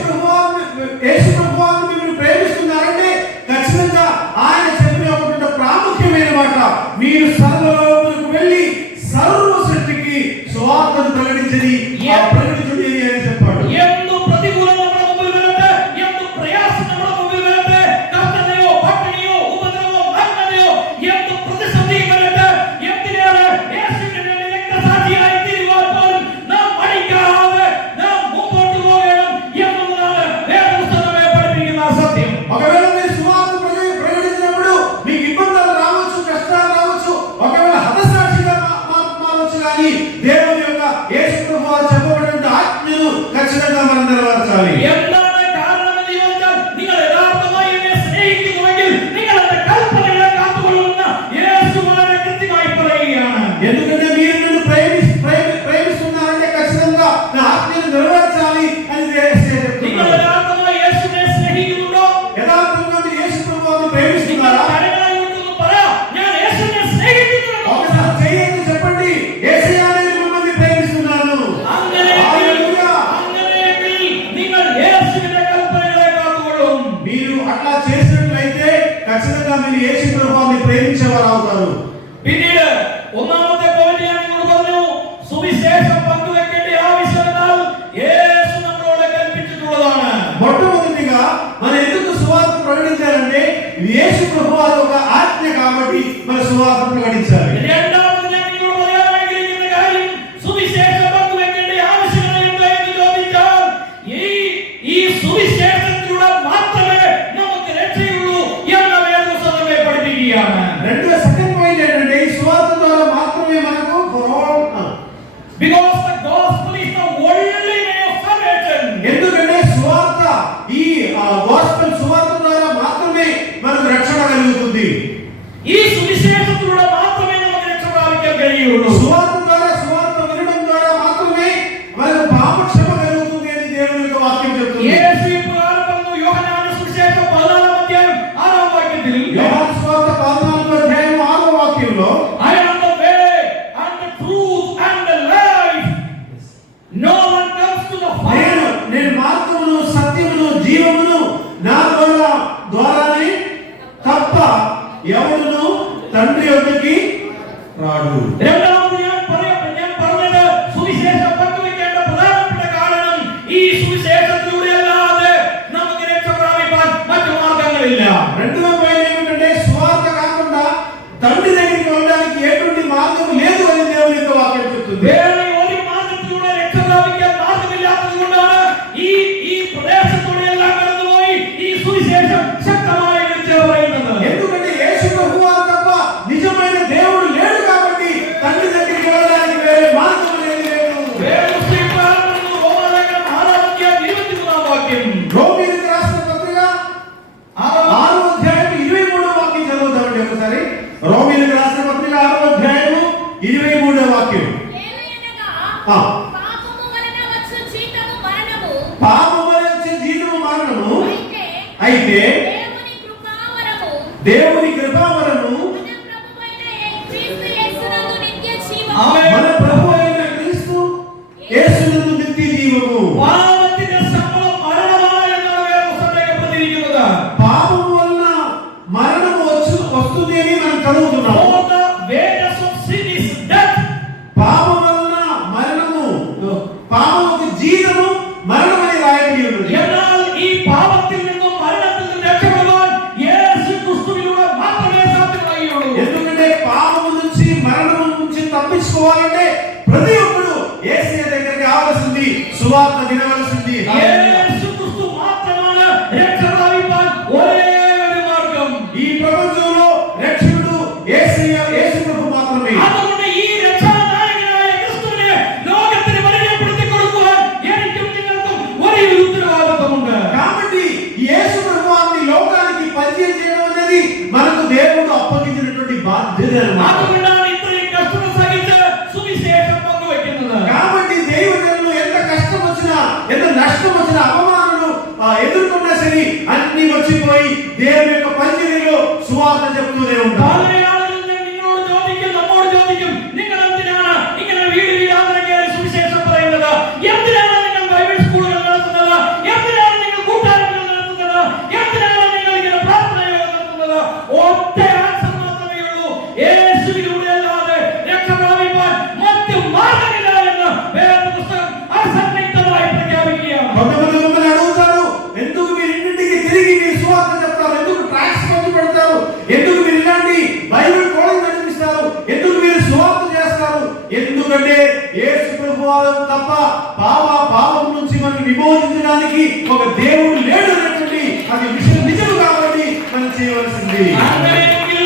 ప్రభువుని మీరు ప్రేమిస్తున్నారంటే ఖచ్చితంగా ఆయన చెప్పిన ఒక ప్రాముఖ్యమైన మాట, మీరు సర్వలోకములకు వెళ్ళి సర్వ సృష్టికి సువార్తను ప్రకటించుడి అని చెప్పాడు. എന്തു പ്രതികൂലം നമ്മുടെ മുമ്പിൽ വരട്ടെ, എന്തു പ്രയാസം നമ്മുടെ മുമ്പിൽ വരട്ടെ, കഷ്ടതയോ പട്ടിണിയോ ഉപദ്രവമോ നഗ്നതയോ എന്തു പ്രതിസന്ധി വരട്ടെ, എന്തിനേറെ ప్రేమించేవారు అవుతారు. പിന്നീട് ഒന്നാമത്തെ പോയിന്റ് ഞാൻ നിങ്ങളോട് പറഞ്ഞു, സുവിശേഷം പങ്കുവെക്കേണ്ട ആവശ്യമെന്നാൽ യേശു നമ്മളോട് കൽപ്പിച്ചിട്ടുള്ളതാണ്. మొట్టమొదటిగా మనం ఎందుకు సువార్త ప్రకటించాలంటే యేసు ప్రభువారి ఒక ఆజ్ఞ కాబట్టి మన సువార్త ప్రకటించాలి. രണ്ടാമത് ഞാൻ നിങ്ങളോട് പറയാൻ ആഗ്രഹിക്കുന്ന കാര്യം, സുവിശേഷം പങ്കുവെക്കേണ്ട ആവശ്യകത എന്താണെന്ന് ചോദിച്ചാൽ ഈ സുവിശേഷത്തിലൂടെ മാത്രമേ നമുക്ക് രക്ഷയുള്ളൂ എന്ന വേദപുസ്തകം നമ്മെ പഠിപ്പിക്കുകയാണ്. సెకండ్ పాయింట్ ఏంటంటే ఈ సువార్త ద్వారా మాత్రమే మనకు because the gospel is the only way of salvation. ఎందుకంటే సువార్త ఈ గాస్పెల్ సువార్త ద్వారా మాత్రమే మనకు రక్షణ కలుగుతుంది. ఈ సువిశేషത്തിലൂടെ മാത്രമേ നമുക്ക് രക്ഷ പ്രാപിക്കാൻ കഴിയുള്ളൂ. సువార్త వినడం ద్వారా మాత్రమే మనకు పాపక్షమ కలుగుతుంది అని దేవుని యొక్క వాక్యం చెప్తుంది. యేసు ఇప్రకారం പറഞ്ഞു, యోహന്നാന്റെ സുവിശേഷം 14 അധ്യായം 6 വാക്യത്തിൽ, యోహాను సువార్త 14 అధ్యాయం 6 వాక్యంలో, I am the way and the truth and the life. No one comes to the Father. నేను మార్గమును సత్యమును జీవమును నా ద్వారానే తప్ప ఎవడును తండ్రి యొద్దకి రాడు. രണ്ടാമത് ഞാൻ പറഞ്ഞത് സുവിശേഷം പങ്കുവെക്കേണ്ട പ്രധാനപ്പെട്ട കാരണം ഈ സുവിശേഷത്തിലൂടെ അല്ലാതെ നമുക്ക് രക്ഷ പ്രാപിക്കാൻ മറ്റു మార్గങ്ങളില്ല. రెండవ పాయింట్ ఏమిటంటే సువార్త కాకుండా తండ్రి దగ్గరికి వెళ్ళడానికి ఎటువంటి మార్గం లేదు అని దేవుని యొక్క వాక్యం చెప్తుంది. വേറെ ഒരു മാർഗത്തിലൂടെ രക്ഷ പ്രാപിക്കാൻ മാർഗമില്ലാത്തതുകൊണ്ടാണ് ഈ പ്രദേശത്തൂടെ എല്ലാം കടന്നുപോയി ഈ സുവിശേഷം ശക്തമായി വിളിച്ചു പറയുന്നത്. ఎందుకంటే యేసు ప్రభువారు తప్ప నిజమైన దేవుడు లేడు కాబట్టి తండ్రి దగ్గరికి వెళ్ళడానికి వేరే మార్గం లేదు. రోమీయులకు రాసిన పత్రిక 6వ అధ్యాయం 23వ వాక్యం చదువుతామండి ఒకసారి. రోమీయులకు రాసిన పత్రిక 6వ అధ్యాయం 23వ వాక్యం. పాపము వలన వచ్చే జీతము మరణము, అయితే దేవుని కృపావరము మన ప్రభువైన క్రీస్తు యేసునందు నిత్య జీవము. പാപത്തിന്റെ ശമ്പളം മരണമാണ് എന്നാണ് വേദപുസ്തകത്തിൽ പറഞ്ഞിരിക്കുന്നത്. పాపము వలన మరణము వస్తుంది అని మనం చదువుతున్నాము. For the wages of sin is death. పాపం వలన మరణము, పాపముకు జీవము మరణం అని రాయబడి ఉన్నది. എന്നാൽ ഈ പാപത്തിൽ നിന്നും മരണത്തിൽ നിന്നും രക്ഷപ്പെടുവാൻ യേശു ക്രിസ്തുവിലൂടെ മാത്രമേ സാധ്യമായുള്ളൂ. ఎందుకంటే పాపము నుంచి మరణము నుంచి తప్పించుకోవాలంటే ప్రతి ఒక్కరు యేసయ్య దగ్గరికి రావాల్సింది, సువార్త వినవలసింది. యేసు క్రిస్తు మాత్రమే രക്ഷ പ്രാപിക്കാൻ ഒരേ ഒരു മാർഗം. ఈ ప్రపంచంలో రక్షకుడు యేసయ్య, యేసు ప్రభు మాత్రమే. അതുകൊണ്ട് ഈ രക്ഷാനായകനായ ക്രിസ്തുവിനെ ലോകത്തിന് പരിചയപ്പെടുത്തി കൊടുക്കുവാൻ എനിക്കും നിങ്ങൾക്കും ഒരേ ഉത്തരവാദിത്വമുണ്ട്. కాబట్టి యేసు ప్రభువాన్ని లోకానికి పరిచయం చేయడం అనేది మనకు దేవుడు అప్పగించినటువంటి బాధ్యత అన్నమాట. അതുകൊണ്ടാണ് ഇത്രയും കഷ്ടം സഹിച്ച് സുവിശേഷം പങ്കുവെക്കുന്നത്. కాబట్టి దైవజనులు ఎంత కష్టం వచ్చినా, ఎంత నష్టం వచ్చినా, అవమానాలు ఎదుర్కొన్నా సరే అన్ని మర్చిపోయి దేవుని యొక్క పరిచర్యలో సువార్త చెప్తూనే ఉంటారు. വളരെ ആളുകൾ നിങ്ങളോട് ചോദിക്കും, നമ്മോട് ചോദിക്കും, നിങ്ങൾ എന്തിനാണ് ഇങ്ങനെ വീട് വീടാന്തരം കയറി സുവിശേഷം പറയുന്നത്? എന്തിനാണ് നിങ്ങൾ ബൈബിൾ സ്കൂളുകൾ നടത്തുന്നത്? എന്തിനാണ് നിങ്ങൾ കൂട്ടായ്മകൾ നടത്തുന്നത്? എന്തിനാണ് നിങ്ങൾ ഇങ്ങനെ പ്രാർത്ഥനകൾ നടത്തുന്നത്? ഒറ്റ ആൻസർ മാത്രമേ ഉള്ളൂ, യേശുവിലൂടെ അല്ലാതെ രക്ഷ പ്രാപിക്കാൻ മറ്റു മാർഗമില്ല എന്ന് വേദപുസ്തകം അസന്നിഗ്ധമായി പ്രഖ്യാപിക്കുകയാണ്. కొంతమంది మమ్మల్ని అడుగుతారు, ఎందుకు మీరు ఇంటికి తిరిగి మీరు సువార్త చెప్తారు, ఎందుకు ట్రాక్స్ పంచి పెడతారు, ఎందుకు మీరు ఇలాంటి బైబిల్ కోడింగ్ నడిపిస్తారు, ఎందుకు మీరు సువార్త చేస్తారు? ఎందుకంటే యేసు ప్రభువారు తప్ప పాపం నుంచి మనం విమోచించడానికి ఒక దేవుడు లేడు అన్నటువంటి అది విషయం నిజం కాబట్టి మనం చేయవలసింది. അങ്ങനെയെങ്കിൽ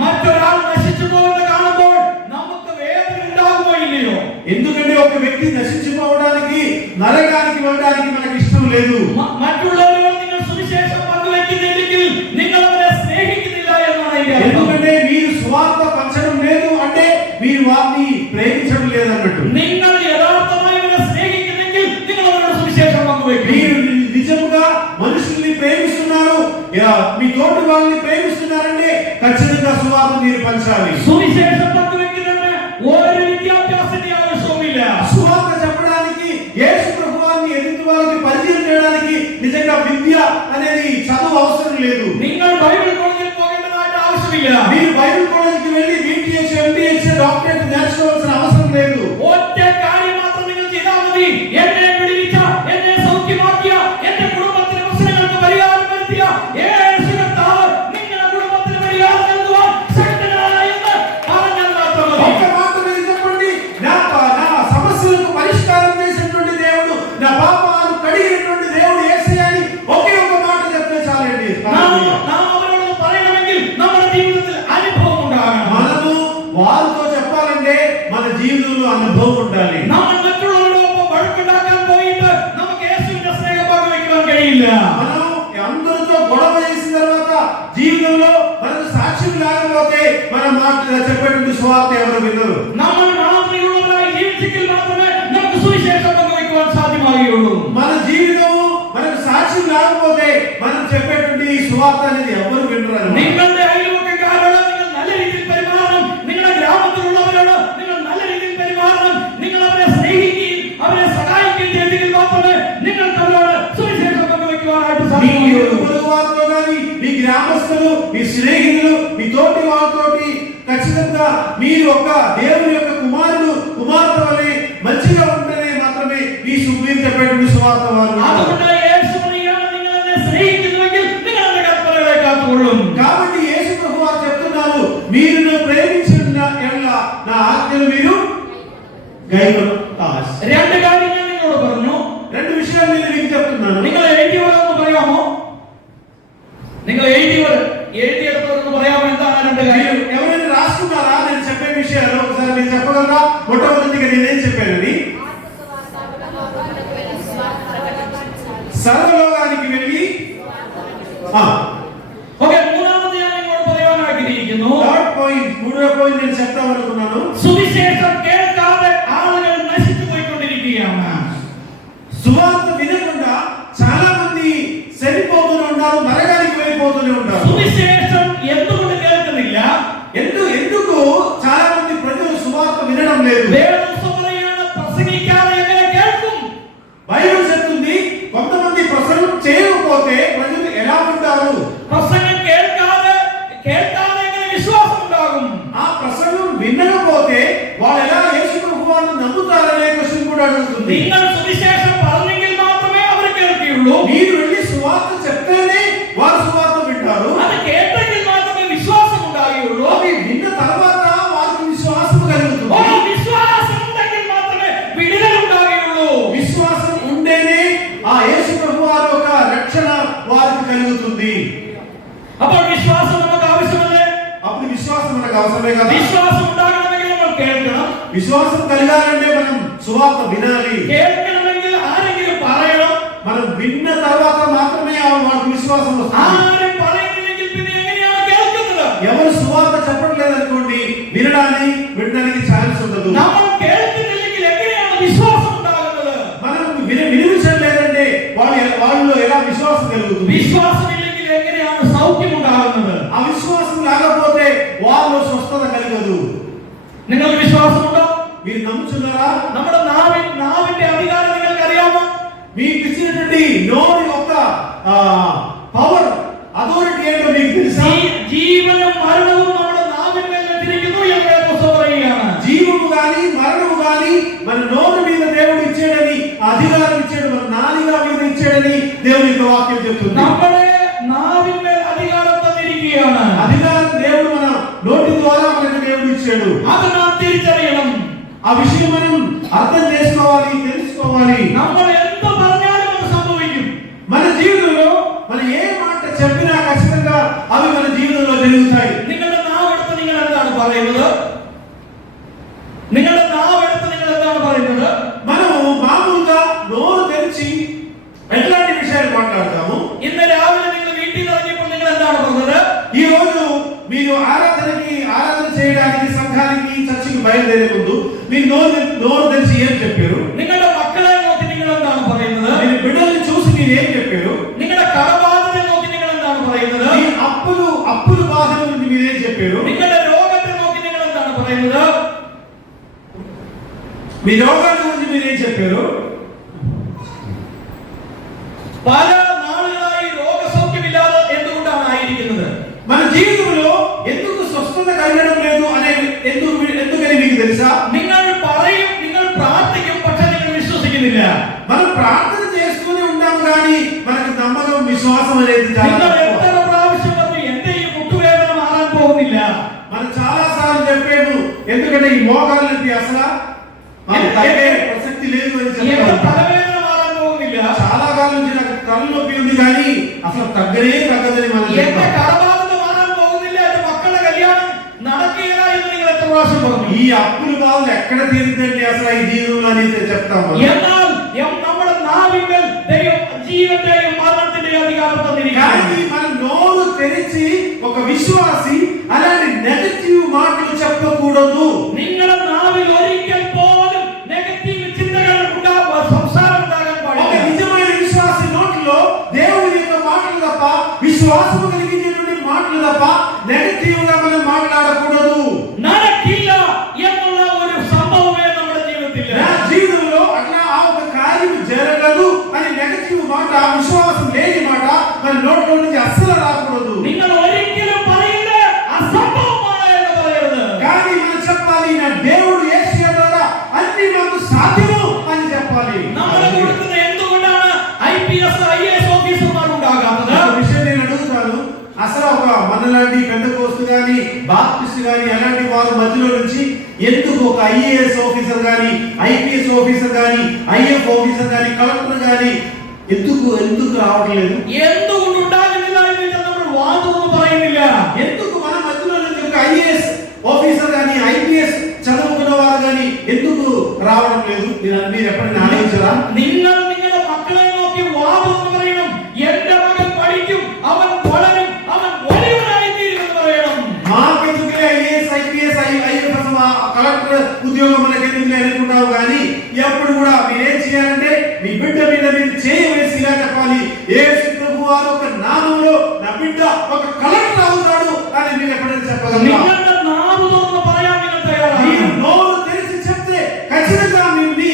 മറ്റൊരാൾ നശിച്ചു പോകുന്നത് കാണുമ്പോൾ നമുക്ക് വേദന ഉണ്ടാകുമോ ഇല്ലയോ? ఎందుకంటే ఒక వ్యక్తి నశించిపోవడానికి, నరకానికి వెళ్ళడానికి మనకి ఇష్టం లేదు. മറ്റുള്ളവരോട് നിങ്ങൾ സുവിശേഷം പങ്കുവെക്കുന്നില്ലെങ്കിൽ നിങ്ങൾ അവരെ സ്നേഹിക്കുന്നില്ല എന്നാണ് ഇതിന്റെ അർത്ഥം. ఎందుకంటే మీరు సువార్త పంచడం లేదు అంటే మీరు వారిని ప్రేమించడం లేదన్నట్టు. നിങ്ങൾ യഥാർത്ഥമായി അവരെ സ്നേഹിക്കുന്നെങ്കിൽ നിങ്ങൾ അവരോട് സുവിശേഷം പങ്കുവെക്കും. మీరు నిజంగా మనుషుల్ని ప్రేమిస్తున్నారు, మీ తోటి వాళ్ళని ప్రేమిస్తున్నారంటే ఖచ్చితంగా సువార్త మీరు పంచాలి. സുവിശേഷം പങ്കുവെക്കുന്നതിന് ഒരു വിദ്യാഭ്യാസത്തിന്റെ ആവശ്യവുമില്ല. సువార్త చెప్పడానికి, యేసు ప్రభువాన్ని ఎదుటి వాళ్ళకి పరిచయం చేయడానికి నిజంగా విద్య అనేది చదువు అవసరం లేదు. നിങ്ങൾ ബൈബിൾ കോളേജിൽ പോകേണ്ടതായിട്ട് ആവശ്യമില്ല. ആവശ്യമില്ല. మీరు బైబిల్ కాలేజీకి వెళ్ళి BTH MDH డాక్టరేట్ నేర్చుకోవాల్సిన అవసరం లేదు. ഒറ്റ കാര്യം മാത്രം നിങ്ങൾ ചെയ്താൽ മതി. എന്നെ വിടുവിച്ച, എന്നെ സൗഖ്യമാക്കിയ, എന്റെ കുടുംബത്തിലെ പ്രശ്നങ്ങൾക്ക് പരിഹാരം വരുത്തിയ യേശു കർത്താവ് നിങ്ങളുടെ കുടുംബത്തിന് പരിഹാരം നൽകുവാൻ ശക്തനാണ് എന്ന് പറഞ്ഞാൽ മാത്രം മതി. ఒక్క మాట మీరు చెప్పండి, నా సమస్యలకు పరిష్కారం చేసినటువంటి దేవుడు, నా పాపాలను కడిగినటువంటి దేవుడు యేసయ్య అని ఒకే ఒక మాట చెప్తే చాలండి. നാം അവരോട് പറയണമെങ്കിൽ നമ്മുടെ ജീവിതത്തിൽ അനുഭవం ഉണ്ടാകണം. మనము వారితో చెప్పాలంటే మన జీవితంలో అనుభవం ఉండాలి. നമ്മൾ മറ്റുള്ളവരോടൊപ്പം വഴക്കുണ്ടാക്കാൻ പോയിട്ട് നമുക്ക് യേശുവിന്റെ സ്നേഹം പങ്കുവെക്കാൻ കഴിയില്ല. మనం అందరితో గొడవ చేసిన తర్వాత జీవితంలో మనకు సాక్ష్యం లేకపోతే మన మాట చెప్పేటువంటి సువార్త ఎవరు వినరు. നമ്മൾ മാതൃകയുള്ളവരായി ജീവിച്ചെങ്കിൽ മാത്രമേ നമുക്ക് സുവിശേഷം പങ്കുവെക്കുവാൻ സാധ്യമാകുകയുള്ളൂ. మన జీవితం మనకు సాక్ష్యం లేకపోతే మనం చెప్పేటువంటి ఈ సువార్త అనేది ఎవరు వినరు. നിങ്ങളുടെ അയൽവക്കക്കാരോട് നിങ്ങൾ നല്ല രീതിയിൽ പെരുമാറണം. നിങ്ങളുടെ ഗ്രാമത്തിലുള്ളവരോട് നിങ്ങൾ നല്ല രീതിയിൽ പെരുമാറണം. നിങ്ങൾ അവരെ സ്നേഹിക്കുകയും അവരെ സഹായിക്കുകയും ചെയ്തെങ്കിൽ മാത്രമേ നിങ്ങൾക്ക് അവരോട് സുവിശേഷം പങ്കുവെക്കുവാനായിട്ട് మీ സാധിക്കുകയുള്ളൂ. వారితో కానీ మీ గ్రామస్తులు, మీ స్నేహితులు, మీ తోటి వాళ్ళతోటి ఖచ్చితంగా మీరు ఒక దేవుని యొక్క కుమార్తె వలె మంచిగా ఉంటేనే మాత్రమే మీరు చెప్పేటువంటి సువార్త వారు. അതുകൊണ്ട് യേശുവിനെയാണ് നിങ്ങൾ എന്നെ സ്നേഹിക്കുന്നുവെങ്കിൽ നിങ്ങൾ എന്റെ കൽപ്പനകളെ കാത്തുകൊള്ളും. కాబట్టి యేసు ప్రభువు చెప్తున్నారు, మీరు నన్ను ప్రేమించిన ఎడల నా ఆజ్ఞలు మీరు గైకొనవలెను. രണ്ട് കാര്യങ്ങൾ നിങ്ങളോട് പറഞ്ഞു. రెండు విషయాలు నేను మీకు చెప్తున్నాను. നിങ്ങൾ എഴുതിയവരൊന്ന് പറയാമോ? നിങ്ങൾ എഴുതിയെടുത്തവരൊന്ന് പറയാമോ? എന്താണ് രണ്ട് കാര്യം? ఎవరైనా రాసుకున్నారా నేను చెప్పే విషయాలు? ఒకసారి మీరు చెప్పగలరా? మొట్టమొదటిగా నేనేం చెప్పానని? సర్వలోకానికి వెళ్ళి ഓക്കേ, മൂന്നാമത് ഞാൻ നിങ്ങളോട് പറയാൻ ആഗ്രഹിക്കുന്നു. థర్డ్ పాయింట్, మూడో పాయింట్ నేను చెప్తామనుకున్నాను. സുവിശേഷം കേൾക്കാതെ ആളുകൾ നശിച്ചു പോയിക്കൊണ്ടിരിക്കുകയാണ്. సువార్త వినకుండా చాలా మంది చనిపోతూనే ఉంటారు, నరకానికి వెళ్ళిపోతూనే ఉంటారు. സുവിശേഷം എന്തുകൊണ്ട് കേൾക്കുന്നില്ല? ఎందుకు చాలా మంది ప్రజలు సువార్త వినడం లేదు? വേദപുസ്തകം പറയുകയാണ്, പ്രസംഗിക്കാതെ എങ്ങനെ കേൾക്കും? బైబిల్ చెప్తుంది, కొంతమంది ప్రసంగం చేయకపోతే ప్రజలు ఎలా ఉంటారు? പ്രസംഗം കേൾക്കാതെ എങ്ങനെ വിശ്വാസം ഉണ്ടാകും? ఆ ప్రసంగం వినకపోతే వాళ్ళు ఎలా యేసు ప్రభువును నమ్ముతారనే క్వశ్చన్ కూడా అడుగుతుంది. നിങ്ങൾ സുവിശേഷം പറഞ്ഞെങ്കിൽ മാത്രമേ അവർ കേൾക്കുകയുള്ളൂ. మీరు వెళ్ళి సువార్త చెప్తేనే వారు సువార్త వింటారు. അത് കേട്ടെങ്കിൽ മാത്രമേ విశ్వాసం ഉണ്ടാകുകയുള്ളൂ. అది విన్న తర్వాత వారికి విశ్వాసం కలుగుతుంది. വിശ്വാസം ഉണ്ടെങ്കിൽ മാത്രമേ വിടുതൽ ഉണ്ടാകുകയുള്ളൂ. విశ్వాసం ఉంటేనే ఆ యేసు ప్రభువు వారి యొక్క రక్షణ వారికి కలుగుతుంది. അപ്പോൾ വിശ്വാസം നമുക്ക് ആവശ്യമല്ലേ? అప్పుడు విశ్వాసం మనకు అవసరమే కదా. വിശ്വാസം ഉണ്ടാകണമെങ്കിൽ നമ്മൾ കേൾക്കണം. విశ్వాసం కలగాలంటే మనం సువార్త వినాలి. കേൾക്കണമെങ്കിൽ ആരെങ്കിലും പറയണം. మనం విన్న తర్వాత మాత్రమే వాళ్ళకి విశ్వాసం వస్తుంది. ആരും പറയുന്നില്ലെങ്കിൽ പിന്നെ എങ്ങനെയാണ് കേൾക്കുന്നത്? ఎవరు సువార్త చెప్పట్లేదు అనుకోండి, వినడానికి ఛాన్స్ ఉండదు. നമ്മൾ കേൾക്കുന്നില്ലെങ്കിൽ എങ്ങനെയാണ് വിശ്വാസം ഉണ്ടാകുന്നത്? మనం వినిపించలేదంటే వాళ్ళలో ఎలా విశ్వాసం కలుగుతుంది? വിശ്വാസം ഇല്ലെങ്കിൽ എങ്ങനെയാണ് സൗഖ്യം ഉണ്ടാകുന്നത്? ఆ విశ్వాసం లేకపోతే వాళ్ళలో స్వస్థత కలగదు. നിങ്ങൾക്ക് വിശ്വാസമുണ്ടോ? మీరు నమ్ముతున్నారా? നമ്മുടെ നാവിന്റെ അധികാരം നിങ്ങൾക്ക് അറിയാമോ? మీకు ఇచ్చినటువంటి నోరు యొక్క పవర్, అథారిటీ ఏంటో మీకు తెలుసా? ജീവനും മരണവും നമ്മുടെ നാവിന്മേൽ വെച്ചിരിക്കുന്നു എന്ന് വേദപുസ്തകം പറയുകയാണ്. జీవము గాని మరణము గాని మన నోరు మీద దేవుడు ఇచ్చాడని, అధికారం ఇచ్చాడు, మన నాలుక మీద ఇచ్చాడని దేవుని యొక్క వాక్యం చెప్తుంది. നമ്മുടെ നാവിന്മേൽ അധികാരം തന്നിരിക്കുകയാണ്. అధికారం దేవుడు మన నోటి ద్వారా మనకు దేవుడు ఇచ్చాడు. അത് നാം തിരിച്ചറിയണം. ఆ విషయం మనం అర్థం చేసుకోవాలి, తెలుసుకోవాలి. നമ്മൾ എന്ത് പറഞ്ഞാലും അത് സംഭവിക്കും. మన జీవితంలో మనం ఏ మాట చెప్పినా ఖచ్చితంగా అవి మన జీవితంలో జరుగుతాయి. നിങ്ങളുടെ നാവെടുത്ത് നിങ്ങൾ എന്താണ് പറയുന്നത്? നിങ്ങളുടെ നാവെടുത്ത് നിങ്ങൾ എന്താണ് പറയുന്നത്? మనం మామూలుగా నోరు తెరిచి ఎట్లాంటి విషయాలు మాట్లాడతాము? ഇന്ന് രാവിലെ നിങ്ങൾ വീട്ടിൽ നിന്ന് ഇറങ്ങിയപ്പോൾ നിങ്ങൾ എന്താണ് പറഞ്ഞത്? ఈ రోజు మీరు ఆరాధన చేయడానికి సంఘానికి చర్చికి బయలుదేరే ముందు మీరు నోరు తెరిచి ఏం చెప్పారు? നിങ്ങളുടെ മക്കളെ നോക്കി നിങ്ങൾ എന്താണ് പറയുന്നത്? మీరు బిడ్డల్ని చూసి మీరు ఏం చెప్పారు? നിങ്ങളുടെ കടബാധ്യതയെ നോക്കി നിങ്ങൾ എന്താണ് പറയുന്നത്? మీ అప్పులు బాధల గురించి మీరు ఏం చెప్పారు? നിങ്ങളുടെ രോഗത്തെ നോക്കി നിങ്ങൾ എന്താണ് പറയുന്നത്? మీ రోగాల గురించి మీరు ఏం చెప్పారు? പല നാളുകളായി രോഗസൗഖ്യമില്ലാതെ എന്തുകൊണ്ടാണ് ആയിരിക്കുന്നത്? మన జీవితంలో ఎందుకు స్వస్థత కలగడం లేదు అనేది ఎందుకని మీకు తెలుసా? നിങ്ങൾ പറയും, നിങ്ങൾ പ്രാർത്ഥിക്കും, പക്ഷെ നിങ്ങൾ വിശ്വസിക്കുന്നില്ല. మనం ప్రార్థన చేస్తూనే ఉంటాము కానీ మనకు నమ్మకం విశ్వాసం అనేది చాలా നിങ്ങൾ తక్కువ. എത്ര പ്രാവശ്യം പറഞ്ഞു എന്റെ ഈ മുട്ടുവേദന മാറാൻ പോകുന്നില്ല. మనం చాలా సార్లు చెప్పాము ఎందుకంటే ఈ మోకాలు నొప్పి అసలు మనకు తగ్గే ప్రసక్తి లేదు అని എന്റെ చెప్పాము. തലവേദന മാറാൻ പോകുന്നില്ല. చాలా కాలం నుంచి నాకు తలనొప్పి ఉంది కానీ అసలు తగ్గదని మనం എന്റെ చెప్పాము. കടബാധ്യത മാറാൻ പോകുന്നില്ല. എന്റെ മക്കളുടെ കല്യാണം നടക്കുകയില്ല എന്ന് നിങ്ങൾ എത്ര പ്രാവശ്യം പറഞ്ഞു. ఈ అప్పుల బాధలు ఎక్కడ తీరుతుందండి అసలు ఈ జీవితంలో అని చెప్తాము. എന്നാൽ നമ്മുടെ നാവിന്മേൽ ദൈവം ജീവന്റെയും മരണത്തിന്റെയും അധികാരം തന്നിരിക്കുന്നു. కానీ మన నోరు తెరిచి ఒక విశ్వాసి అలాంటి నెగటివ్ మాటలు చెప్పకూడదు. നിങ്ങളുടെ നാവിൽ ഒരിക്കൽ പോലും നെഗറ്റീവ് ചിന്തകൾ ഉണ്ടാകുക, സംസാരം ഉണ്ടാകാൻ ఒక പാടില്ല. నిజమైన విశ్వాసి నోటిలో దేవుని యొక్క మాటలు తప్ప, విశ్వాసము కలిగించేటువంటి మాటలు తప్ప నెగటివ్ గా మనం మాట్లాడకూడదు. നടക്കില്ല എന്നുള്ള ഒരു സംഭവമേ നമ്മുടെ ജീവിതത്തിൽ నా జీవితంలో అట్లా ఆ ఒక కార్యం జరగదు అని నెగటివ్ మాట, విశ్వాసం లేని మాట మన నోట్లో నుంచి అస్సలు రాకూడదు. നിങ്ങൾ ഒരിക്കലും പറയില്ല അസംഭവമാണ് എന്ന് പറയരുത്. కానీ మనం చెప్పాలి నా దేవుడు యేసు ద్వారా అన్ని మనకు సాధ్యము అని చెప్పాలి. നമ്മുടെ കൂട്ടത്തിൽ എന്തുകൊണ്ടാണ് IPS IAS ഓഫീസർമാർ ഉണ്ടാകാത്തത്? ఒక విషయం నేను అడుగుతాను, అసలు ఒక మనలాంటి పెద్దకోస్తు గాని బాప్టిస్ట్ గాని అలాంటి వారి మధ్యలో నుంచి ఎందుకు ఒక IAS ఆఫీసర్ గాని IPS ఆఫీసర్ గాని IF ఆఫీసర్ గాని కలెక్టర్ గాని ఎందుకు రావట్లేదు? എന്തുകൊണ്ട് ഉണ്ടാകുന്നില്ല എന്ന് നമ്മൾ വാദമൊന്നും പറയുന്നില്ല. ఎందుకు మన మధ్యలో నుంచి ఒక IAS ఆఫీసర్ గాని IPS చదువుకున్న వారు గాని ఎందుకు రావడం లేదు? మీరు ఎప్పుడైనా ఆలోచించారా? നിങ്ങൾ നിങ്ങളുടെ മക്കളെ നോക്കി വാദമൊന്നും പറയണം. എന്റെ മകൻ പഠിക്കും, അവൻ വളരും, അവൻ വലിയവനായി തീരുമെന്ന് പറയണം. మాకెందుకే IAS IPS IFS కలెక్టర్ ఉద్యోగం మనకెందుకు అనుకుంటావు కానీ ఎప్పుడు కూడా మీరేం చేయాలంటే మీ బిడ్డ మీద మీరు చేయవలసి ఇలా చెప్పాలి, యేసు ప్రభువు వారి యొక్క నామములో నా బిడ్డ ఒక కలెక్టర్ అవుతాడు అని మీరు ఎప్పుడైనా చెప్పగలరా? നിങ്ങളുടെ നാവ് തുറന്ന് പറയാൻ നിങ്ങൾ തയ്യാറാണ്. మీరు నోరు తెరిచి చెప్తే ఖచ్చితంగా మీ